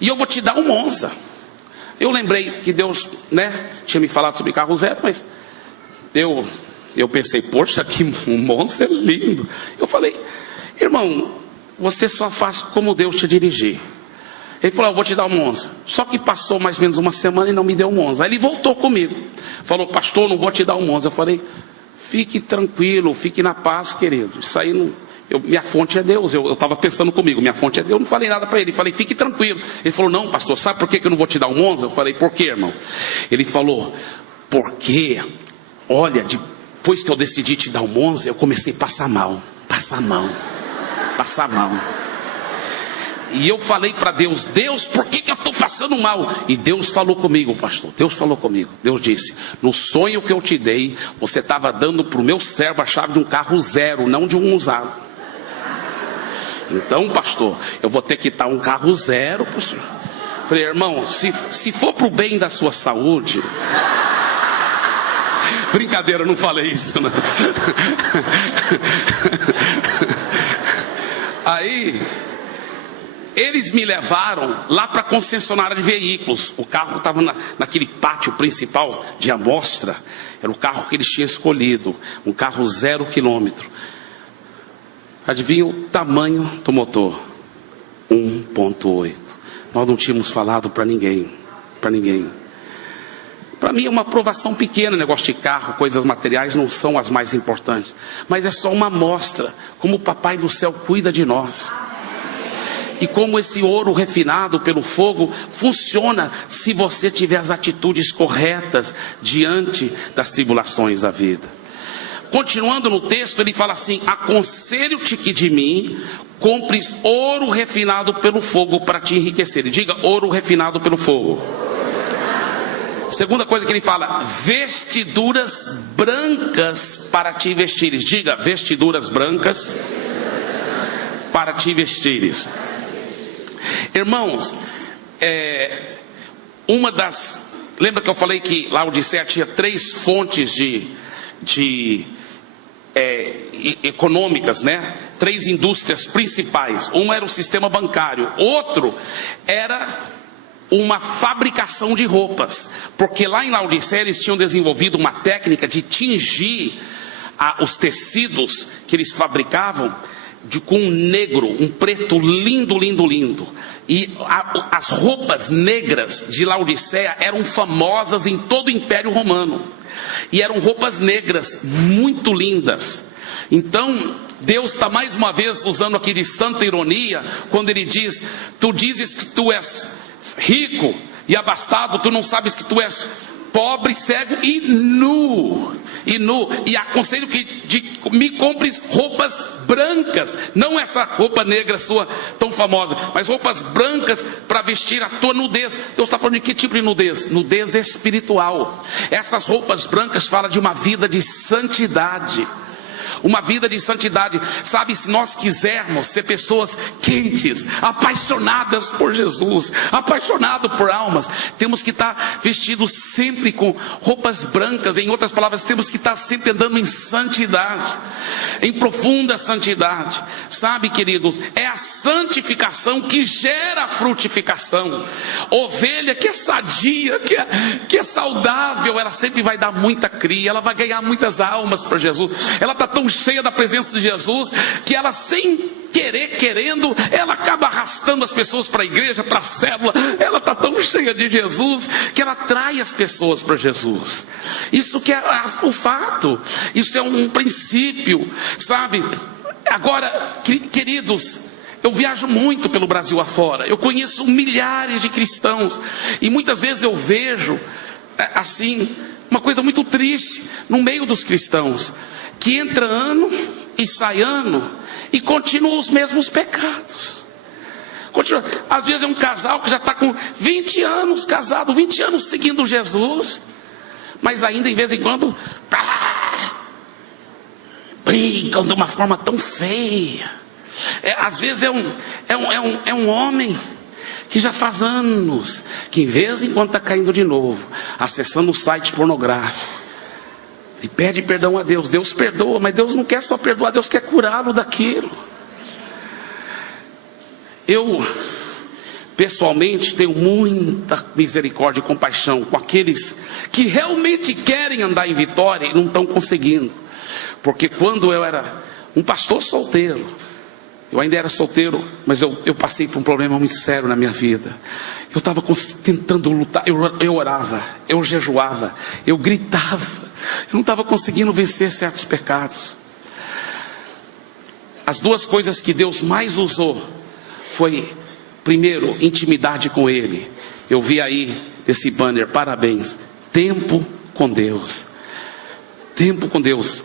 e eu vou te dar um Monza. Eu lembrei que Deus, né, tinha me falado sobre carro zero, mas eu pensei: poxa, que um Monza é lindo. Eu falei: irmão, você só faz como Deus te dirigir. Ele falou: eu vou te dar um Monza. Só que passou mais ou menos uma semana e não me deu um Monza. Aí ele voltou comigo, falou: pastor, não vou te dar um Monza. Eu falei: fique tranquilo, fique na paz, querido. Isso aí não... minha fonte é Deus. Eu estava pensando comigo, minha fonte é Deus. Eu não falei nada para ele, falei: fique tranquilo. Ele falou: não, pastor, sabe por que eu não vou te dar um Monza? Eu falei: por quê, irmão? Ele falou: porque, olha, depois que eu decidi te dar um Monza, eu comecei a passar mal. E eu falei para Deus: Deus, por que eu estou passando mal? E Deus falou comigo, pastor. Deus falou comigo. Deus disse: no sonho que eu te dei, você estava dando para o meu servo a chave de um carro zero, não de um usado. Então, pastor, eu vou ter que dar um carro zero para o senhor. Falei: irmão, se for para o bem da sua saúde... Brincadeira, eu não falei isso, né? Aí eles me levaram lá para a concessionária de veículos. O carro estava naquele pátio principal de amostra. Era o carro que eles tinham escolhido, um carro 0 quilômetro. Adivinha o tamanho do motor? 1.8. Nós não tínhamos falado para ninguém. Para mim é uma aprovação pequena, negócio de carro, coisas materiais não são as mais importantes. Mas é só uma amostra, como o Papai do Céu cuida de nós. E como esse ouro refinado pelo fogo funciona se você tiver as atitudes corretas diante das tribulações da vida. Continuando no texto, ele fala assim: aconselho-te que de mim compres ouro refinado pelo fogo para te enriquecer. E diga: ouro refinado pelo fogo. Segunda coisa que ele fala: vestiduras brancas para te vestires. Diga: vestiduras brancas para te vestires. Irmãos, lembra que eu falei que Laodiceia tinha 3 fontes econômicas, né? 3 indústrias principais. Uma era o sistema bancário, outro era uma fabricação de roupas, porque lá em Laodiceia eles tinham desenvolvido uma técnica de tingir os tecidos que eles fabricavam com um negro, um preto lindo. E as roupas negras de Laodiceia eram famosas em todo o Império Romano. E eram roupas negras muito lindas. Então Deus está mais uma vez usando aqui de santa ironia, quando ele diz: tu dizes que tu és rico e abastado, tu não sabes que tu és pobre, cego e nu. E aconselho que me compres roupas brancas, não essa roupa negra sua tão famosa, mas roupas brancas para vestir a tua nudez. Deus está falando de que tipo de nudez? Nudez espiritual. Essas roupas brancas falam de uma vida de santidade. Uma vida de santidade. Sabe, se nós quisermos ser pessoas quentes, apaixonadas por Jesus, apaixonados por almas, temos que estar vestidos sempre com roupas brancas. Em outras palavras, temos que estar sempre andando em santidade, em profunda santidade. Sabe, queridos, é a santificação que gera a frutificação. Ovelha que é sadia, que é saudável, ela sempre vai dar muita cria, ela vai ganhar muitas almas para Jesus. Ela está tão cheia da presença de Jesus que ela, sem querendo, ela acaba arrastando as pessoas para a igreja, para a célula. Ela está tão cheia de Jesus que ela atrai as pessoas para Jesus. Isso que é o fato, isso é um princípio, sabe? Agora, queridos, eu viajo muito pelo Brasil afora, eu conheço milhares de cristãos, e muitas vezes eu vejo, assim, uma coisa muito triste no meio dos cristãos, que entra ano e sai ano, e continuam os mesmos pecados. Às vezes é um casal que já está com 20 anos casado, 20 anos seguindo Jesus, mas ainda em vez em quando brincam de uma forma tão feia. Às vezes é um homem que já faz anos, que em vez em quando está caindo de novo, acessando um site pornográfico, e pede perdão a Deus. Deus perdoa, mas Deus não quer só perdoar, Deus quer curá-lo daquilo. Eu, pessoalmente, tenho muita misericórdia e compaixão com aqueles que realmente querem andar em vitória e não estão conseguindo. Porque quando eu era um pastor solteiro, eu ainda era solteiro, mas eu passei por um problema muito sério na minha vida. Eu estava tentando lutar, eu orava, eu jejuava, eu gritava, eu não estava conseguindo vencer certos pecados. As duas coisas que Deus mais usou foi, primeiro, intimidade com Ele. Eu vi aí esse banner, parabéns, tempo com Deus. Tempo com Deus.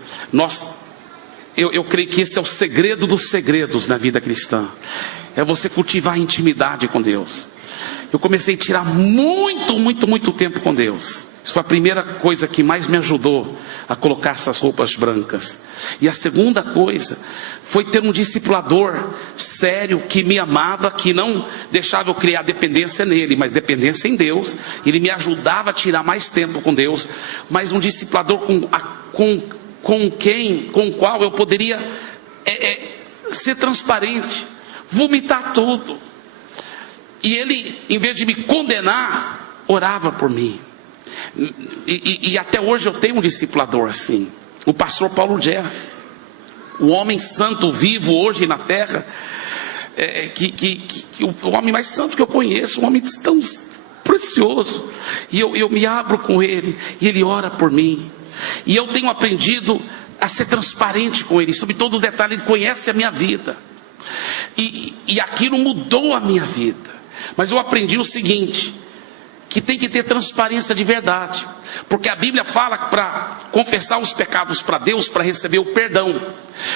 Eu creio que esse é o segredo dos segredos na vida cristã. É você cultivar a intimidade com Deus. Eu comecei a tirar muito tempo com Deus. Isso foi a primeira coisa que mais me ajudou a colocar essas roupas brancas. E a segunda coisa foi ter um discipulador sério, que me amava, que não deixava eu criar dependência nele, mas dependência em Deus. Ele me ajudava a tirar mais tempo com Deus. Mas um discipulador com o qual eu poderia ser transparente, vomitar tudo. E ele, em vez de me condenar, orava por mim. E até hoje eu tenho um discipulador assim, o pastor Paulo Jeff, o homem santo vivo hoje na terra, o homem mais santo que eu conheço, um homem tão precioso. E eu me abro com ele, e ele ora por mim. E eu tenho aprendido a ser transparente com Ele, sobre todos os detalhes. Ele conhece a minha vida, e aquilo mudou a minha vida. Mas eu aprendi o seguinte, que tem que ter transparência de verdade, porque a Bíblia fala para confessar os pecados para Deus, para receber o perdão.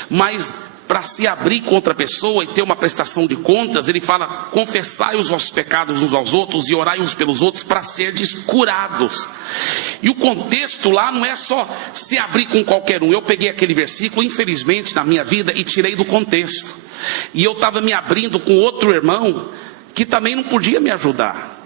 Mas para se abrir contra a pessoa e ter uma prestação de contas, ele fala: confessai os vossos pecados uns aos outros e orai uns pelos outros para serdes curados. E o contexto lá não é só se abrir com qualquer um. Eu peguei aquele versículo, infelizmente, na minha vida, e tirei do contexto. E eu estava me abrindo com outro irmão que também não podia me ajudar.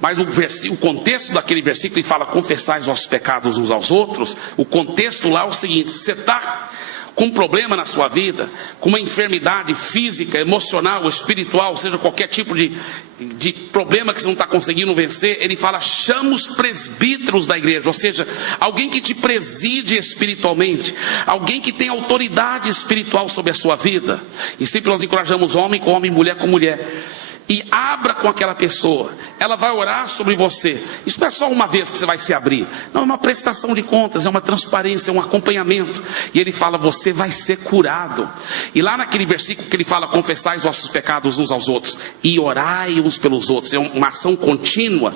Mas o contexto daquele versículo, ele fala: confessai os vossos pecados uns aos outros. O contexto lá é o seguinte: você está com um problema na sua vida, com uma enfermidade física, emocional, espiritual, seja qualquer tipo de problema que você não está conseguindo vencer, ele fala: chama os presbíteros da igreja, ou seja, alguém que te preside espiritualmente, alguém que tem autoridade espiritual sobre a sua vida. E sempre nós encorajamos homem com homem, mulher com mulher. E abra com aquela pessoa, ela vai orar sobre você. Isso não é só uma vez que você vai se abrir, não, é uma prestação de contas, é uma transparência, é um acompanhamento. E ele fala: você vai ser curado. E lá naquele versículo que ele fala: confessai os vossos pecados uns aos outros e orai uns pelos outros, é uma ação contínua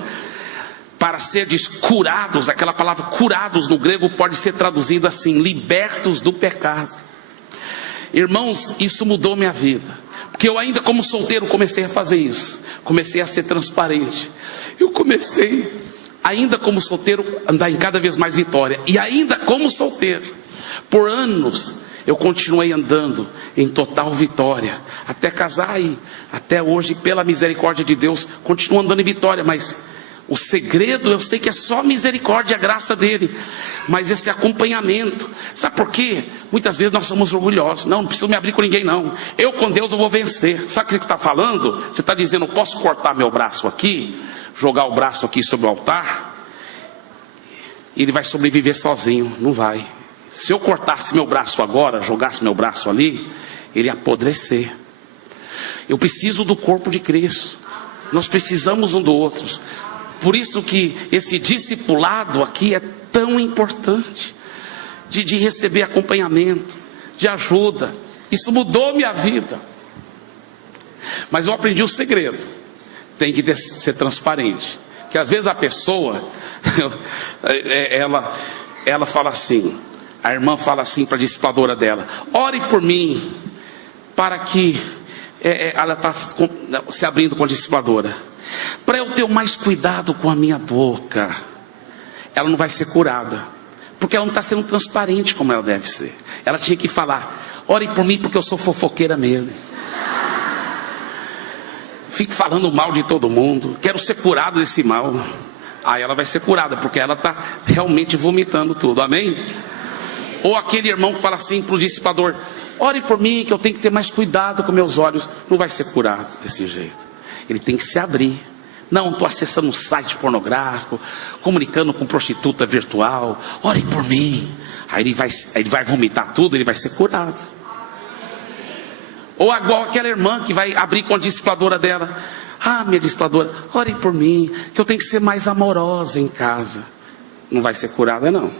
para serdes curados. Aquela palavra curados no grego pode ser traduzida assim: libertos do pecado. Irmãos, isso mudou minha vida. Porque eu ainda como solteiro comecei a fazer isso. Comecei a ser transparente. Eu comecei, ainda como solteiro, a andar em cada vez mais vitória. E ainda como solteiro, por anos, eu continuei andando em total vitória. Até casar e até hoje, pela misericórdia de Deus, continuo andando em vitória. Mas o segredo, eu sei que é só misericórdia e a graça dele. Mas esse acompanhamento, sabe por quê? Muitas vezes nós somos orgulhosos. Não preciso me abrir com ninguém não. Eu com Deus eu vou vencer. Sabe o que você está falando? Você está dizendo: eu posso cortar meu braço aqui, jogar o braço aqui sobre o altar, e ele vai sobreviver sozinho. Não vai. Se eu cortasse meu braço agora, jogasse meu braço ali, ele apodrecer. Eu preciso do corpo de Cristo. Nós precisamos um do outro. Por isso que esse discipulado aqui é tão importante. De receber acompanhamento, de ajuda. Isso mudou minha vida. Mas eu aprendi o segredo. Tem que ser transparente. Que às vezes a pessoa, ela fala assim, a irmã fala assim para a discipuladora dela: ore por mim, para que ela está se abrindo com a discipuladora, para eu ter mais cuidado com a minha boca. Ela não vai ser curada, porque ela não está sendo transparente como ela deve ser. Ela tinha que falar: ore por mim, porque eu sou fofoqueira mesmo, fico falando mal de todo mundo, quero ser curado desse mal. Aí ela vai ser curada, porque ela está realmente vomitando tudo, amém? Ou aquele irmão que fala assim para o dissipador: ore por mim, que eu tenho que ter mais cuidado com meus olhos. Não vai ser curado desse jeito. Ele tem que se abrir. Não, estou acessando um site pornográfico, comunicando com prostituta virtual, ore por mim. Aí ele vai vomitar tudo, ele vai ser curado. Ou igual aquela irmã que vai abrir com a discipuladora dela: ah, minha discipuladora, ore por mim, que eu tenho que ser mais amorosa em casa. Não vai ser curada não,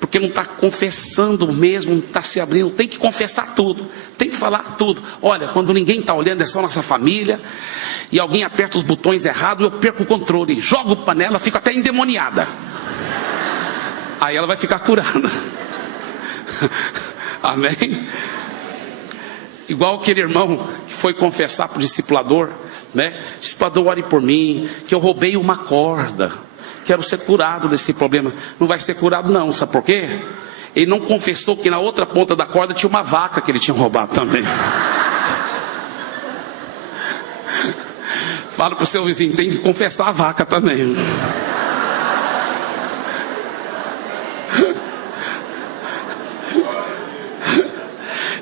porque não está confessando mesmo, não está se abrindo. Tem que confessar tudo, tem que falar tudo. Olha, quando ninguém está olhando, é só nossa família, e alguém aperta os botões errados, eu perco o controle, jogo panela, fico até endemoniada. Aí ela vai ficar curada. Amém? Igual aquele irmão que foi confessar para o discipulador, né? Discipulador, ore por mim, que eu roubei uma corda, quero ser curado desse problema. Não vai ser curado não, sabe por quê? Ele não confessou que na outra ponta da corda tinha uma vaca que ele tinha roubado também. Fala para o seu vizinho: tem que confessar a vaca também.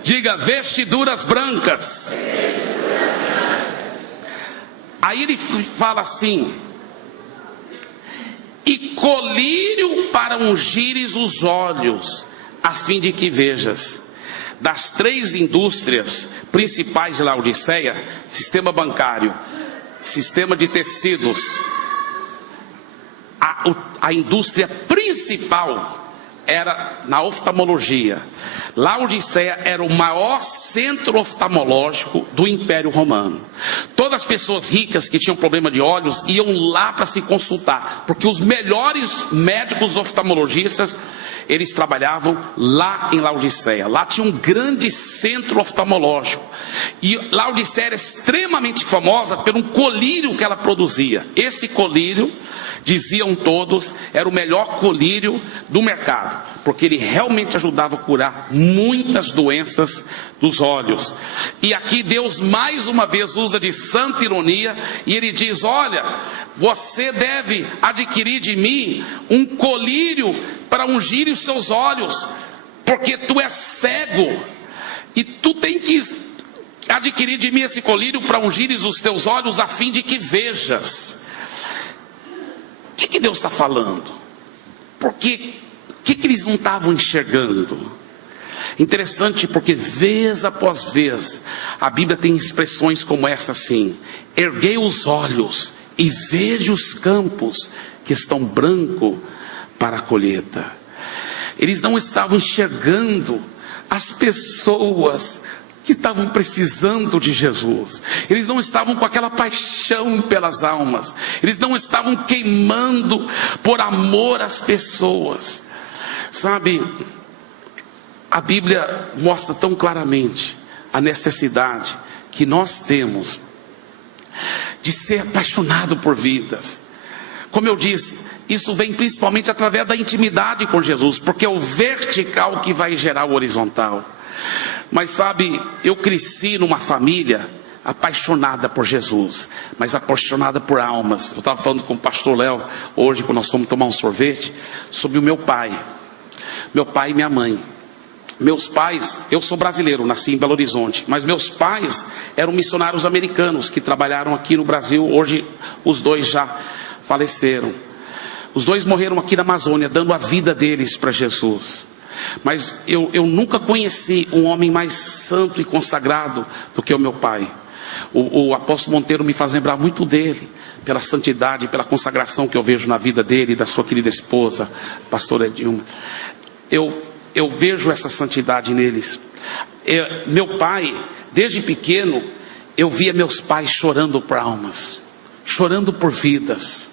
Diga: vestiduras brancas. Aí ele fala assim: e colírio para ungires os olhos, a fim de que vejas. Das 3 indústrias principais de Laodiceia, sistema bancário, sistema de tecidos, a indústria principal era na oftalmologia. Laodiceia era o maior centro oftalmológico do Império Romano. Todas as pessoas ricas que tinham problema de olhos iam lá para se consultar, porque os melhores médicos oftalmologistas, eles trabalhavam lá em Laodiceia. Lá tinha um grande centro oftalmológico, e Laodiceia era extremamente famosa por um colírio que ela produzia. Esse colírio, diziam todos, era o melhor colírio do mercado, porque ele realmente ajudava a curar muitas doenças dos olhos. E aqui Deus mais uma vez usa de santa ironia, e ele diz: olha, você deve adquirir de mim um colírio para ungir os seus olhos, porque tu és cego, e tu tem que adquirir de mim esse colírio para ungires os teus olhos, a fim de que vejas. O que Deus está falando? Porque o que eles não estavam enxergando? Interessante, porque vez após vez a Bíblia tem expressões como essa assim: erguei os olhos e vejo os campos que estão brancos para a colheita. Eles não estavam enxergando as pessoas que estavam precisando de Jesus. Eles não estavam com aquela paixão pelas almas. Eles não estavam queimando por amor às pessoas. Sabe, a Bíblia mostra tão claramente a necessidade que nós temos de ser apaixonado por vidas. Como eu disse, isso vem principalmente através da intimidade com Jesus, porque é o vertical que vai gerar o horizontal. Mas sabe, eu cresci numa família apaixonada por Jesus, mas apaixonada por almas. Eu estava falando com o pastor Léo hoje, quando nós fomos tomar um sorvete, sobre o meu pai e minha mãe. Meus pais, eu sou brasileiro, nasci em Belo Horizonte, mas meus pais eram missionários americanos que trabalharam aqui no Brasil. Hoje os dois já faleceram. Os dois morreram aqui na Amazônia, dando a vida deles para Jesus. Mas eu nunca conheci um homem mais santo e consagrado do que o meu pai. O apóstolo Monteiro me faz lembrar muito dele, pela santidade, pela consagração que eu vejo na vida dele e da sua querida esposa, pastora Edilma. Eu vejo essa santidade neles. Meu pai, desde pequeno, eu via meus pais chorando por almas, chorando por vidas.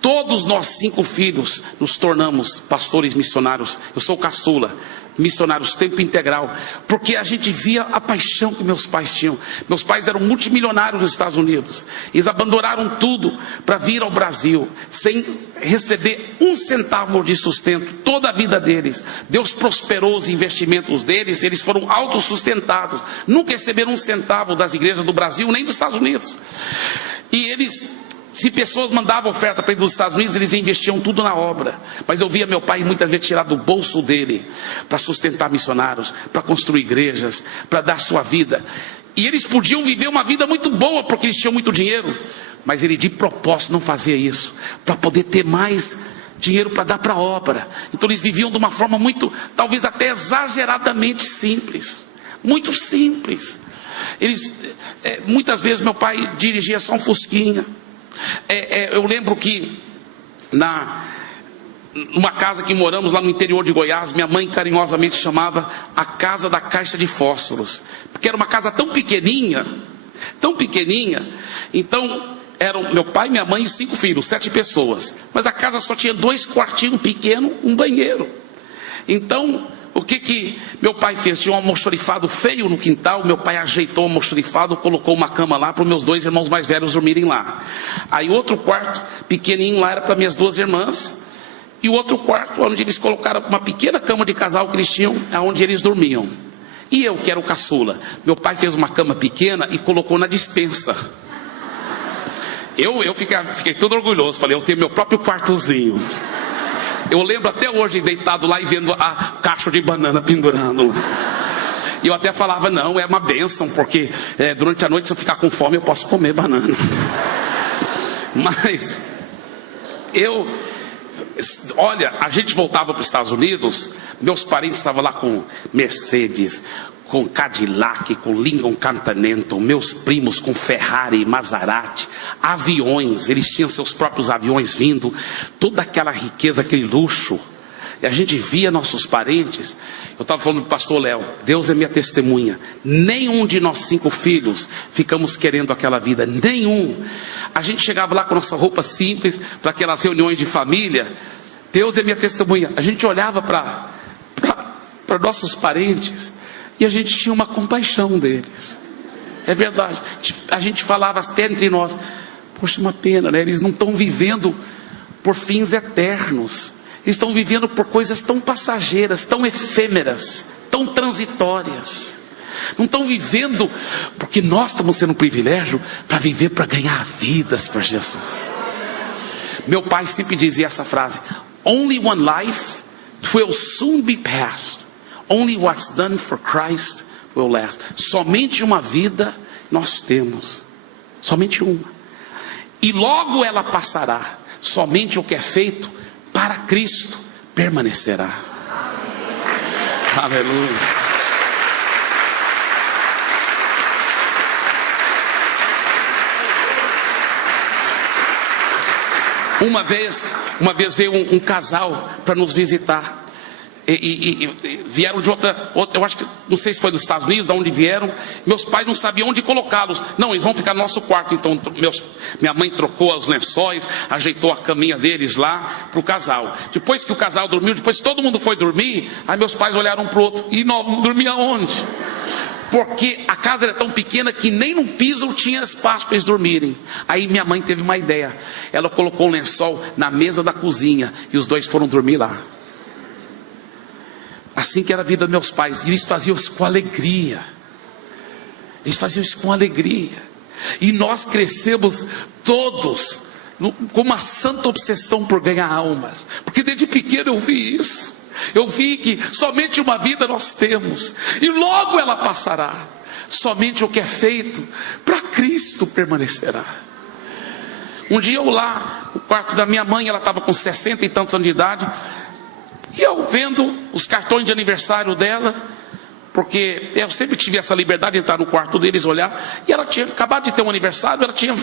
Todos nós 5 filhos nos tornamos pastores missionários. Eu sou caçula, missionários tempo integral, porque a gente via a paixão que meus pais tinham. Meus pais eram multimilionários nos Estados Unidos. Eles abandonaram tudo para vir ao Brasil, sem receber um centavo de sustento, toda a vida deles. Deus prosperou os investimentos deles, eles foram autossustentados. Nunca receberam um centavo das igrejas do Brasil, nem dos Estados Unidos. E eles... Se pessoas mandavam oferta para ir dos Estados Unidos, eles investiam tudo na obra. Mas eu via meu pai muitas vezes tirar do bolso dele para sustentar missionários, para construir igrejas, para dar sua vida. E eles podiam viver uma vida muito boa porque eles tinham muito dinheiro. Mas ele de propósito não fazia isso, para poder ter mais dinheiro para dar para a obra. Então eles viviam de uma forma muito, talvez até exageradamente simples. Muito simples. Muitas vezes meu pai dirigia só um fusquinha. Eu lembro que numa casa que moramos lá no interior de Goiás, minha mãe carinhosamente chamava a casa da caixa de fósforos, porque era uma casa tão pequenininha, então eram meu pai, minha mãe e 5 filhos, 7 pessoas, mas a casa só tinha 2 quartinhos pequenos, um banheiro. Então o que meu pai fez? Tinha um almoxarifado feio no quintal. Meu pai ajeitou o almoxarifado, colocou uma cama lá para os meus 2 irmãos mais velhos dormirem lá. Aí outro quarto pequenininho lá era para minhas 2 irmãs. E o outro quarto onde eles colocaram uma pequena cama de casal que eles tinham, onde eles dormiam. E eu, que era o caçula, meu pai fez uma cama pequena e colocou na despensa. Eu fiquei todo orgulhoso. Falei, eu tenho meu próprio quartozinho. Eu lembro até hoje deitado lá e vendo a caixa de banana pendurando lá. E eu até falava, não, é uma bênção, porque durante a noite, se eu ficar com fome, eu posso comer banana. Mas olha, a gente voltava para os Estados Unidos, meus parentes estavam lá com Mercedes, com Cadillac, com Lincoln Continental, meus primos com Ferrari, Maserati, aviões, eles tinham seus próprios aviões vindo, toda aquela riqueza, aquele luxo. E a gente via nossos parentes. Eu estava falando para o pastor Léo, Deus é minha testemunha, nenhum de nós 5 filhos ficamos querendo aquela vida, nenhum. A gente chegava lá com nossa roupa simples, para aquelas reuniões de família. Deus é minha testemunha. A gente olhava para nossos parentes e a gente tinha uma compaixão deles. É verdade. A gente falava até entre nós, poxa, uma pena, né? Eles não estão vivendo por fins eternos. Eles estão vivendo por coisas tão passageiras, tão efêmeras, tão transitórias. Não estão vivendo porque nós estamos tendo um privilégio para viver, para ganhar vidas para Jesus. Meu pai sempre dizia essa frase: only one life will soon be past. Only what's done for Christ will last. Somente uma vida nós temos, somente uma, e logo ela passará. Somente o que é feito para Cristo permanecerá. Aleluia. Uma vez veio um casal para nos visitar. E vieram de outra, eu acho que, não sei se foi dos Estados Unidos, de onde vieram. Meus pais não sabiam onde colocá-los. Não, eles vão ficar no nosso quarto. Então minha mãe trocou os lençóis, ajeitou a caminha deles lá para o casal. Depois que o casal dormiu, depois que todo mundo foi dormir, aí meus pais olharam para o outro: e nós vamos dormir aonde? Porque a casa era tão pequena que nem no piso tinha espaço para eles dormirem. Aí minha mãe teve uma ideia. Ela colocou um lençol na mesa da cozinha e os 2 foram dormir lá. Assim que era a vida dos meus pais. E eles faziam isso com alegria. Eles faziam isso com alegria. E nós crescemos todos com uma santa obsessão por ganhar almas. Porque desde pequeno eu vi isso. Eu vi que somente uma vida nós temos, e logo ela passará. Somente o que é feito para Cristo permanecerá. Um dia eu lá, no quarto da minha mãe, ela estava com 60 e tantos anos de idade. E eu vendo os cartões de aniversário dela, porque eu sempre tive essa liberdade de entrar no quarto deles, olhar, e ela tinha acabado de ter um aniversário, ela tinha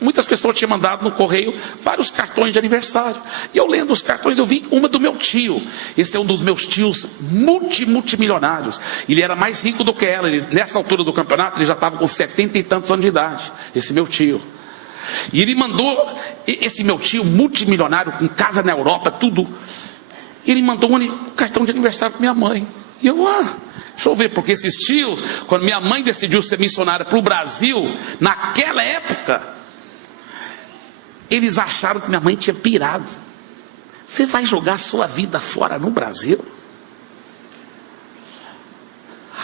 muitas pessoas tinham mandado no correio vários cartões de aniversário. E eu lendo os cartões, eu vi uma do meu tio. Esse é um dos meus tios multimilionários. Ele era mais rico do que ela. Nessa altura do campeonato, ele já estava com 70 e tantos anos de idade. Esse meu tio. E ele mandou, esse meu tio multimilionário, com casa na Europa, tudo. Ele mandou um cartão de aniversário para minha mãe. E eu, deixa eu ver, porque esses tios, quando minha mãe decidiu ser missionária para o Brasil, naquela época, eles acharam que minha mãe tinha pirado. Você vai jogar sua vida fora no Brasil?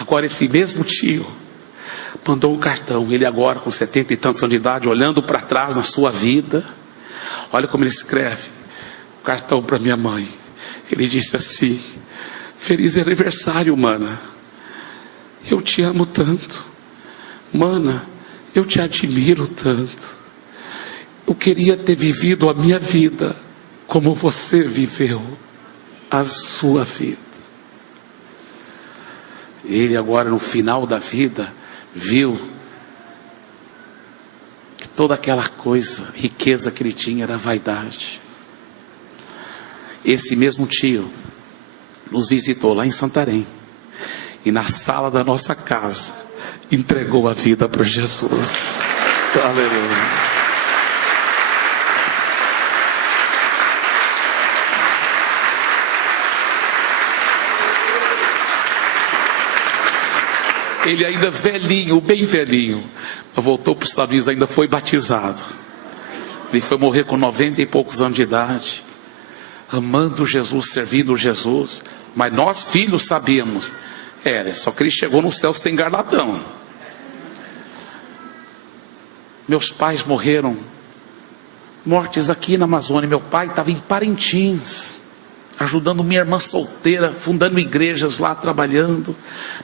Agora esse mesmo tio mandou um cartão, ele agora com 70 e tantos anos de idade, olhando para trás na sua vida, olha como ele escreve o cartão para minha mãe. Ele disse assim: feliz aniversário, mana, eu te amo tanto, mana, eu te admiro tanto, eu queria ter vivido a minha vida como você viveu a sua vida. Ele agora no final da vida viu que toda aquela coisa, riqueza que ele tinha era vaidade. Esse mesmo tio nos visitou lá em Santarém, e na sala da nossa casa entregou a vida para Jesus. Aleluia. Ele ainda velhinho, bem velhinho, voltou para os Estados Unidos, ainda foi batizado. Ele foi morrer com 90 e poucos anos de idade, amando Jesus, servindo Jesus. Mas nós filhos sabíamos, só que ele chegou no céu sem galardão. Meus pais morreram, mortes aqui na Amazônia. Meu pai estava em Parintins, ajudando minha irmã solteira, fundando igrejas lá, trabalhando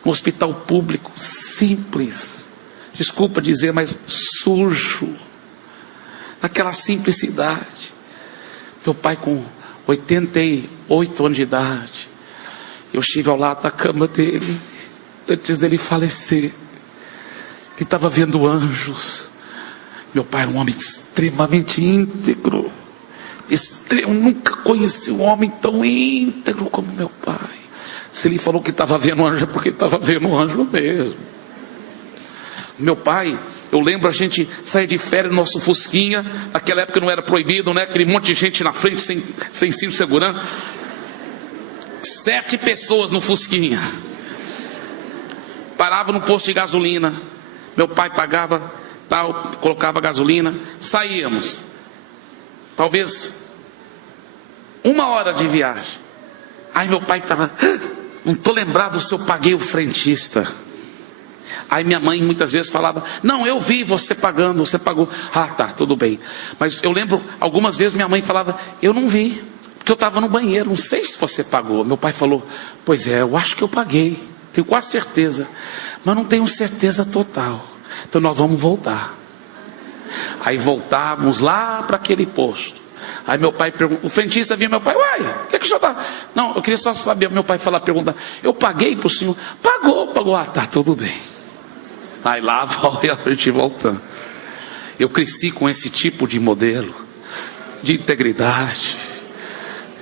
no hospital público, simples, desculpa dizer, mas sujo, naquela simplicidade. Meu pai com 88 anos de idade, eu estive ao lado da cama dele, antes dele falecer. Ele estava vendo anjos. Meu pai era um homem extremamente íntegro, eu nunca conheci um homem tão íntegro como meu pai. Se ele falou que estava vendo anjo, é porque estava vendo anjo mesmo. Meu pai, eu lembro a gente sair de férias no nosso Fusquinha. Naquela época não era proibido, né? Aquele monte de gente na frente sem cinto de segurança. 7 pessoas no Fusquinha. Parava no posto de gasolina. Meu pai pagava, tal, colocava gasolina. Saíamos. Talvez 1 hora de viagem. Aí meu pai estava, não estou lembrado se eu paguei o frentista. Aí minha mãe muitas vezes falava, não, eu vi você pagando, você pagou. Ah, tá, tudo bem. Mas eu lembro, algumas vezes minha mãe falava, eu não vi, porque eu estava no banheiro, não sei se você pagou. Meu pai falou, pois é, eu acho que eu paguei, tenho quase certeza, mas não tenho certeza total. Então nós vamos voltar. Aí voltávamos lá para aquele posto. Aí meu pai pergunta, o frentista vinha, meu pai, uai, o que é que o senhor está? Não, eu queria só saber, meu pai pergunta, eu paguei para o senhor? Pagou, ah, tá, tudo bem. Aí lá vai a gente voltando. Eu cresci com esse tipo de modelo, de integridade,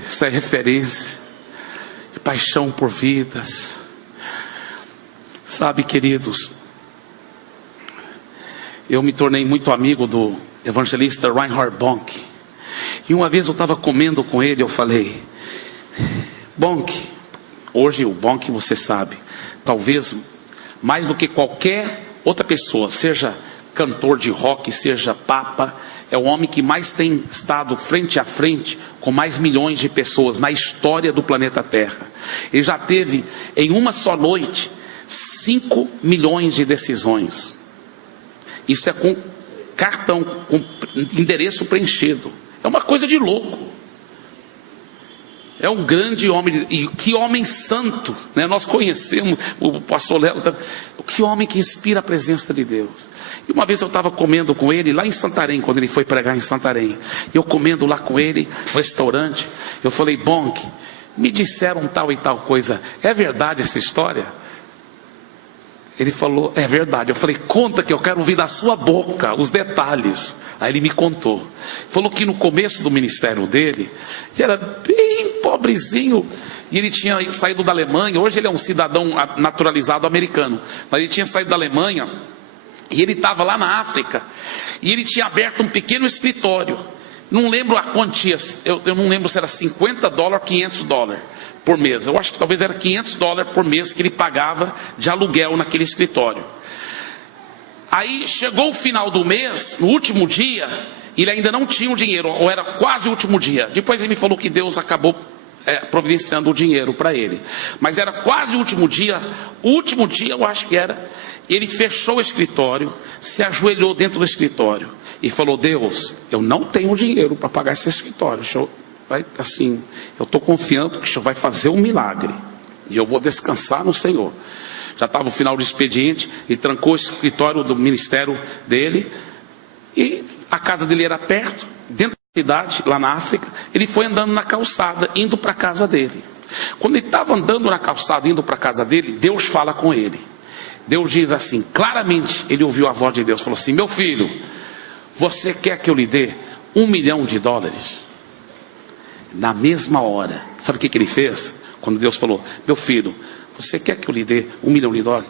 essa é referência, de paixão por vidas. Sabe, queridos, eu me tornei muito amigo do evangelista Reinhard Bonk. E uma vez eu estava comendo com ele, eu falei, Bonk, hoje o Bonk você sabe, talvez mais do que qualquer outra pessoa, seja cantor de rock, seja papa, é o homem que mais tem estado frente a frente com mais milhões de pessoas na história do planeta Terra. Ele já teve em uma só noite 5 milhões de decisões. Isso é com cartão, com endereço preenchido. É uma coisa de louco. É um grande homem, e que homem santo, né? Nós conhecemos o pastor Léo, que homem que inspira a presença de Deus. E uma vez eu estava comendo com ele lá em Santarém, quando ele foi pregar em Santarém, eu comendo lá com ele no restaurante, eu falei, Bonk, me disseram tal e tal coisa, é verdade essa história? Ele falou, é verdade. Eu falei, conta, que eu quero ouvir da sua boca os detalhes. Aí ele me contou. Falou que no começo do ministério dele, ele era bem pobrezinho, e ele tinha saído da Alemanha. Hoje ele é um cidadão naturalizado americano, mas ele tinha saído da Alemanha, e ele estava lá na África, e ele tinha aberto um pequeno escritório. Não lembro a quantia, eu não lembro se era $50, $500 por mês. Eu acho que talvez era $500 por mês que ele pagava de aluguel naquele escritório. Aí chegou o final do mês, no último dia, ele ainda não tinha o dinheiro, ou era quase o último dia. Depois ele me falou que Deus acabou providenciando o dinheiro para ele. Mas era quase o último dia eu acho que era. Ele fechou o escritório, se ajoelhou dentro do escritório e falou, Deus, eu não tenho dinheiro para pagar esse escritório. Eu estou confiando que o Senhor vai fazer um milagre, e eu vou descansar no Senhor. Já estava o final do expediente, e trancou o escritório do ministério dele, e a casa dele era perto, dentro da cidade, lá na África. Ele foi andando na calçada, indo para a casa dele. Quando ele estava andando na calçada, indo para a casa dele, Deus fala com ele. Deus diz assim, claramente, ele ouviu a voz de Deus, falou assim, meu filho, você quer que eu lhe dê $1 milhão? Na mesma hora, sabe o que ele fez? Quando Deus falou, meu filho, você quer que eu lhe dê $1 milhão?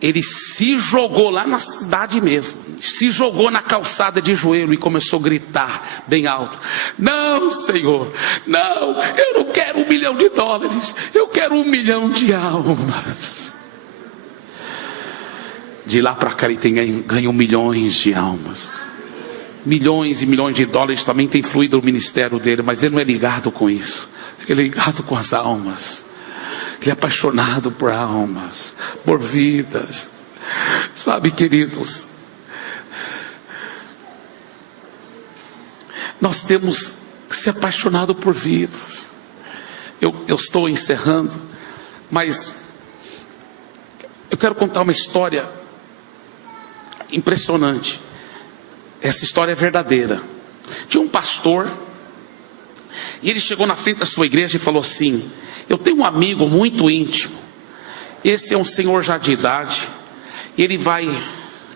Ele se jogou lá na cidade mesmo, se jogou na calçada de joelho e começou a gritar bem alto, não, Senhor, não, eu não quero $1 milhão, eu quero 1 milhão de almas. De lá para cá ele ganhou milhões de almas. Milhões e milhões de dólares também tem fluído no ministério dele, mas ele não é ligado com isso. Ele é ligado com as almas. Ele é apaixonado por almas, por vidas. Sabe, queridos, nós temos que ser apaixonados por vidas. Eu estou encerrando, mas eu quero contar uma história impressionante. Essa história é verdadeira. Tinha um pastor, e ele chegou na frente da sua igreja e falou assim, eu tenho um amigo muito íntimo, esse é um senhor já de idade, e ele vai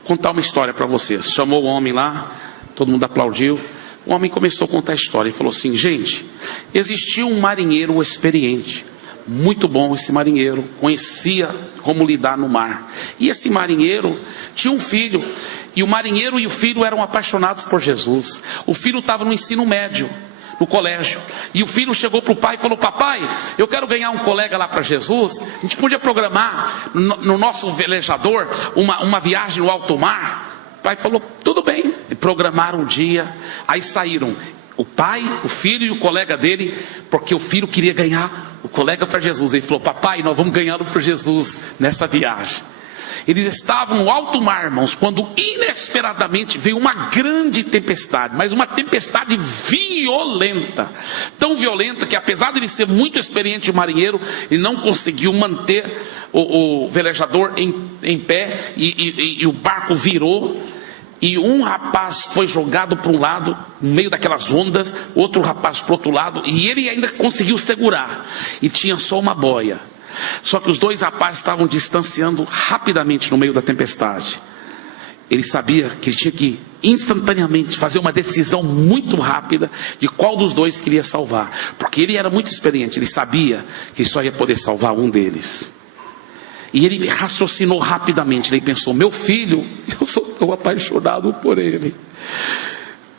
contar uma história para vocês. Chamou o homem lá, todo mundo aplaudiu. O homem começou a contar a história e falou assim, gente, existia um marinheiro experiente, muito bom esse marinheiro, conhecia como lidar no mar, e esse marinheiro tinha um filho, e o marinheiro e o filho eram apaixonados por Jesus. O filho estava no ensino médio, no colégio, e o filho chegou para o pai e falou, papai, eu quero ganhar um colega lá para Jesus, a gente podia programar no nosso velejador uma viagem no alto mar? O pai falou, tudo bem. E programaram um dia, aí saíram o pai, o filho e o colega dele, porque o filho queria ganhar o colega para Jesus. Ele falou, papai, nós vamos ganhá-lo para Jesus nessa viagem. Eles estavam no alto mar, irmãos, quando inesperadamente veio uma grande tempestade, mas uma tempestade violenta, tão violenta que apesar de ele ser muito experiente, o marinheiro, ele não conseguiu manter o velejador em pé, e o barco virou, e um rapaz foi jogado para um lado, no meio daquelas ondas, outro rapaz para o outro lado, e ele ainda conseguiu segurar, e tinha só uma boia. Só que os dois rapazes estavam distanciando rapidamente no meio da tempestade. Ele sabia que ele tinha que instantaneamente fazer uma decisão muito rápida de qual dos dois queria salvar, porque ele era muito experiente, ele sabia que só ia poder salvar um deles. E ele raciocinou rapidamente, ele pensou, meu filho, eu sou tão apaixonado por ele,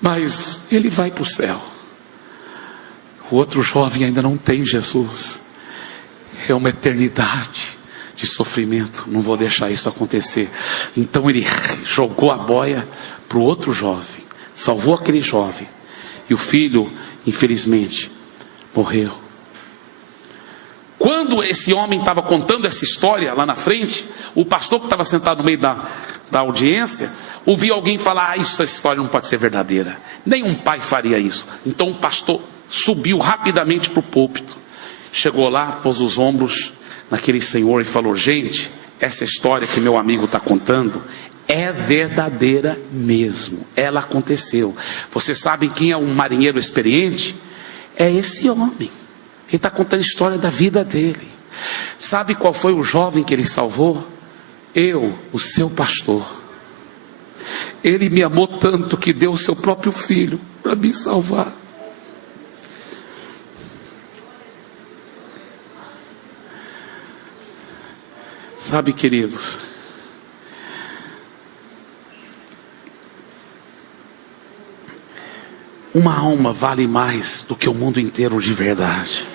mas ele vai para o céu. O outro jovem ainda não tem Jesus. É uma eternidade de sofrimento, não vou deixar isso acontecer. Então ele jogou a boia para o outro jovem, salvou aquele jovem, e o filho, infelizmente, morreu. Quando esse homem estava contando essa história lá na frente, o pastor que estava sentado no meio da audiência, ouviu alguém falar, essa história não pode ser verdadeira, nenhum pai faria isso. Então o pastor subiu rapidamente para o púlpito, chegou lá, pôs os ombros naquele senhor e falou, gente, essa história que meu amigo está contando é verdadeira mesmo, ela aconteceu. Vocês sabem quem é um marinheiro experiente? É esse homem, Ele está contando a história da vida dele. Sabe qual foi o jovem que ele salvou? Eu, o seu pastor. Ele me amou tanto que deu o seu próprio filho para me salvar. Sabe, queridos, uma alma vale mais do que o mundo inteiro de verdade.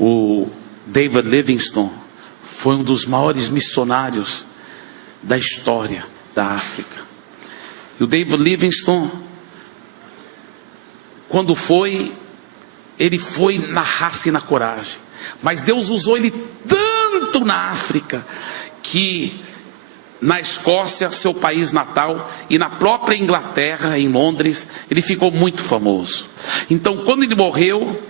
O David Livingstone foi um dos maiores missionários da história da África. E o David Livingstone, quando ele foi na raça e na coragem. Mas Deus usou ele tanto na África, que na Escócia, seu país natal, e na própria Inglaterra, em Londres, ele ficou muito famoso. Então, quando ele morreu,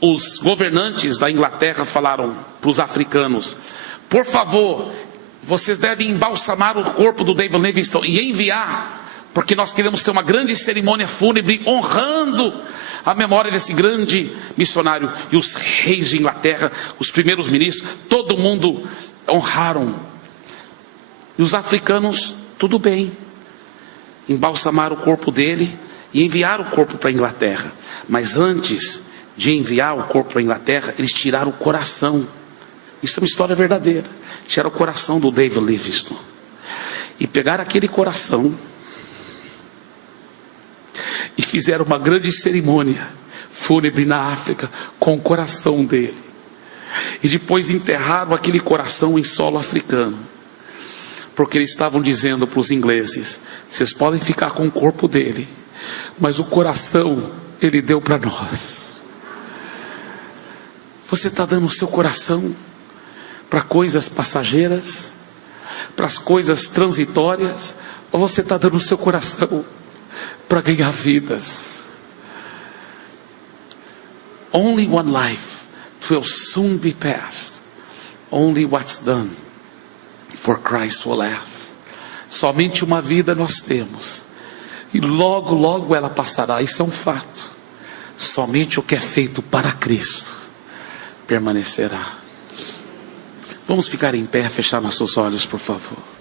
os governantes da Inglaterra falaram para os africanos: por favor, vocês devem embalsamar o corpo do David Livingstone e enviar, porque nós queremos ter uma grande cerimônia fúnebre honrando a memória desse grande missionário. E os reis de Inglaterra, os primeiros ministros, todo mundo honraram. E os africanos, tudo bem, embalsamaram o corpo dele e enviaram o corpo para a Inglaterra. Mas antes de enviar o corpo para a Inglaterra, eles tiraram o coração. Isso é uma história verdadeira. Tiraram o coração do David Livingstone e pegaram aquele coração e fizeram uma grande cerimônia fúnebre na África com o coração dele. E depois enterraram aquele coração em solo africano, porque eles estavam dizendo para os ingleses: vocês podem ficar com o corpo dele, mas o coração ele deu para nós. Você está dando o seu coração para coisas passageiras, para as coisas transitórias, ou você está dando o seu coração para ganhar vidas? Only one life will soon be past. Only what's done for Christ will last. Somente uma vida nós temos, e logo, logo ela passará. Isso é um fato. Somente o que é feito para Cristo permanecerá. Vamos ficar em pé, fechar nossos olhos, por favor.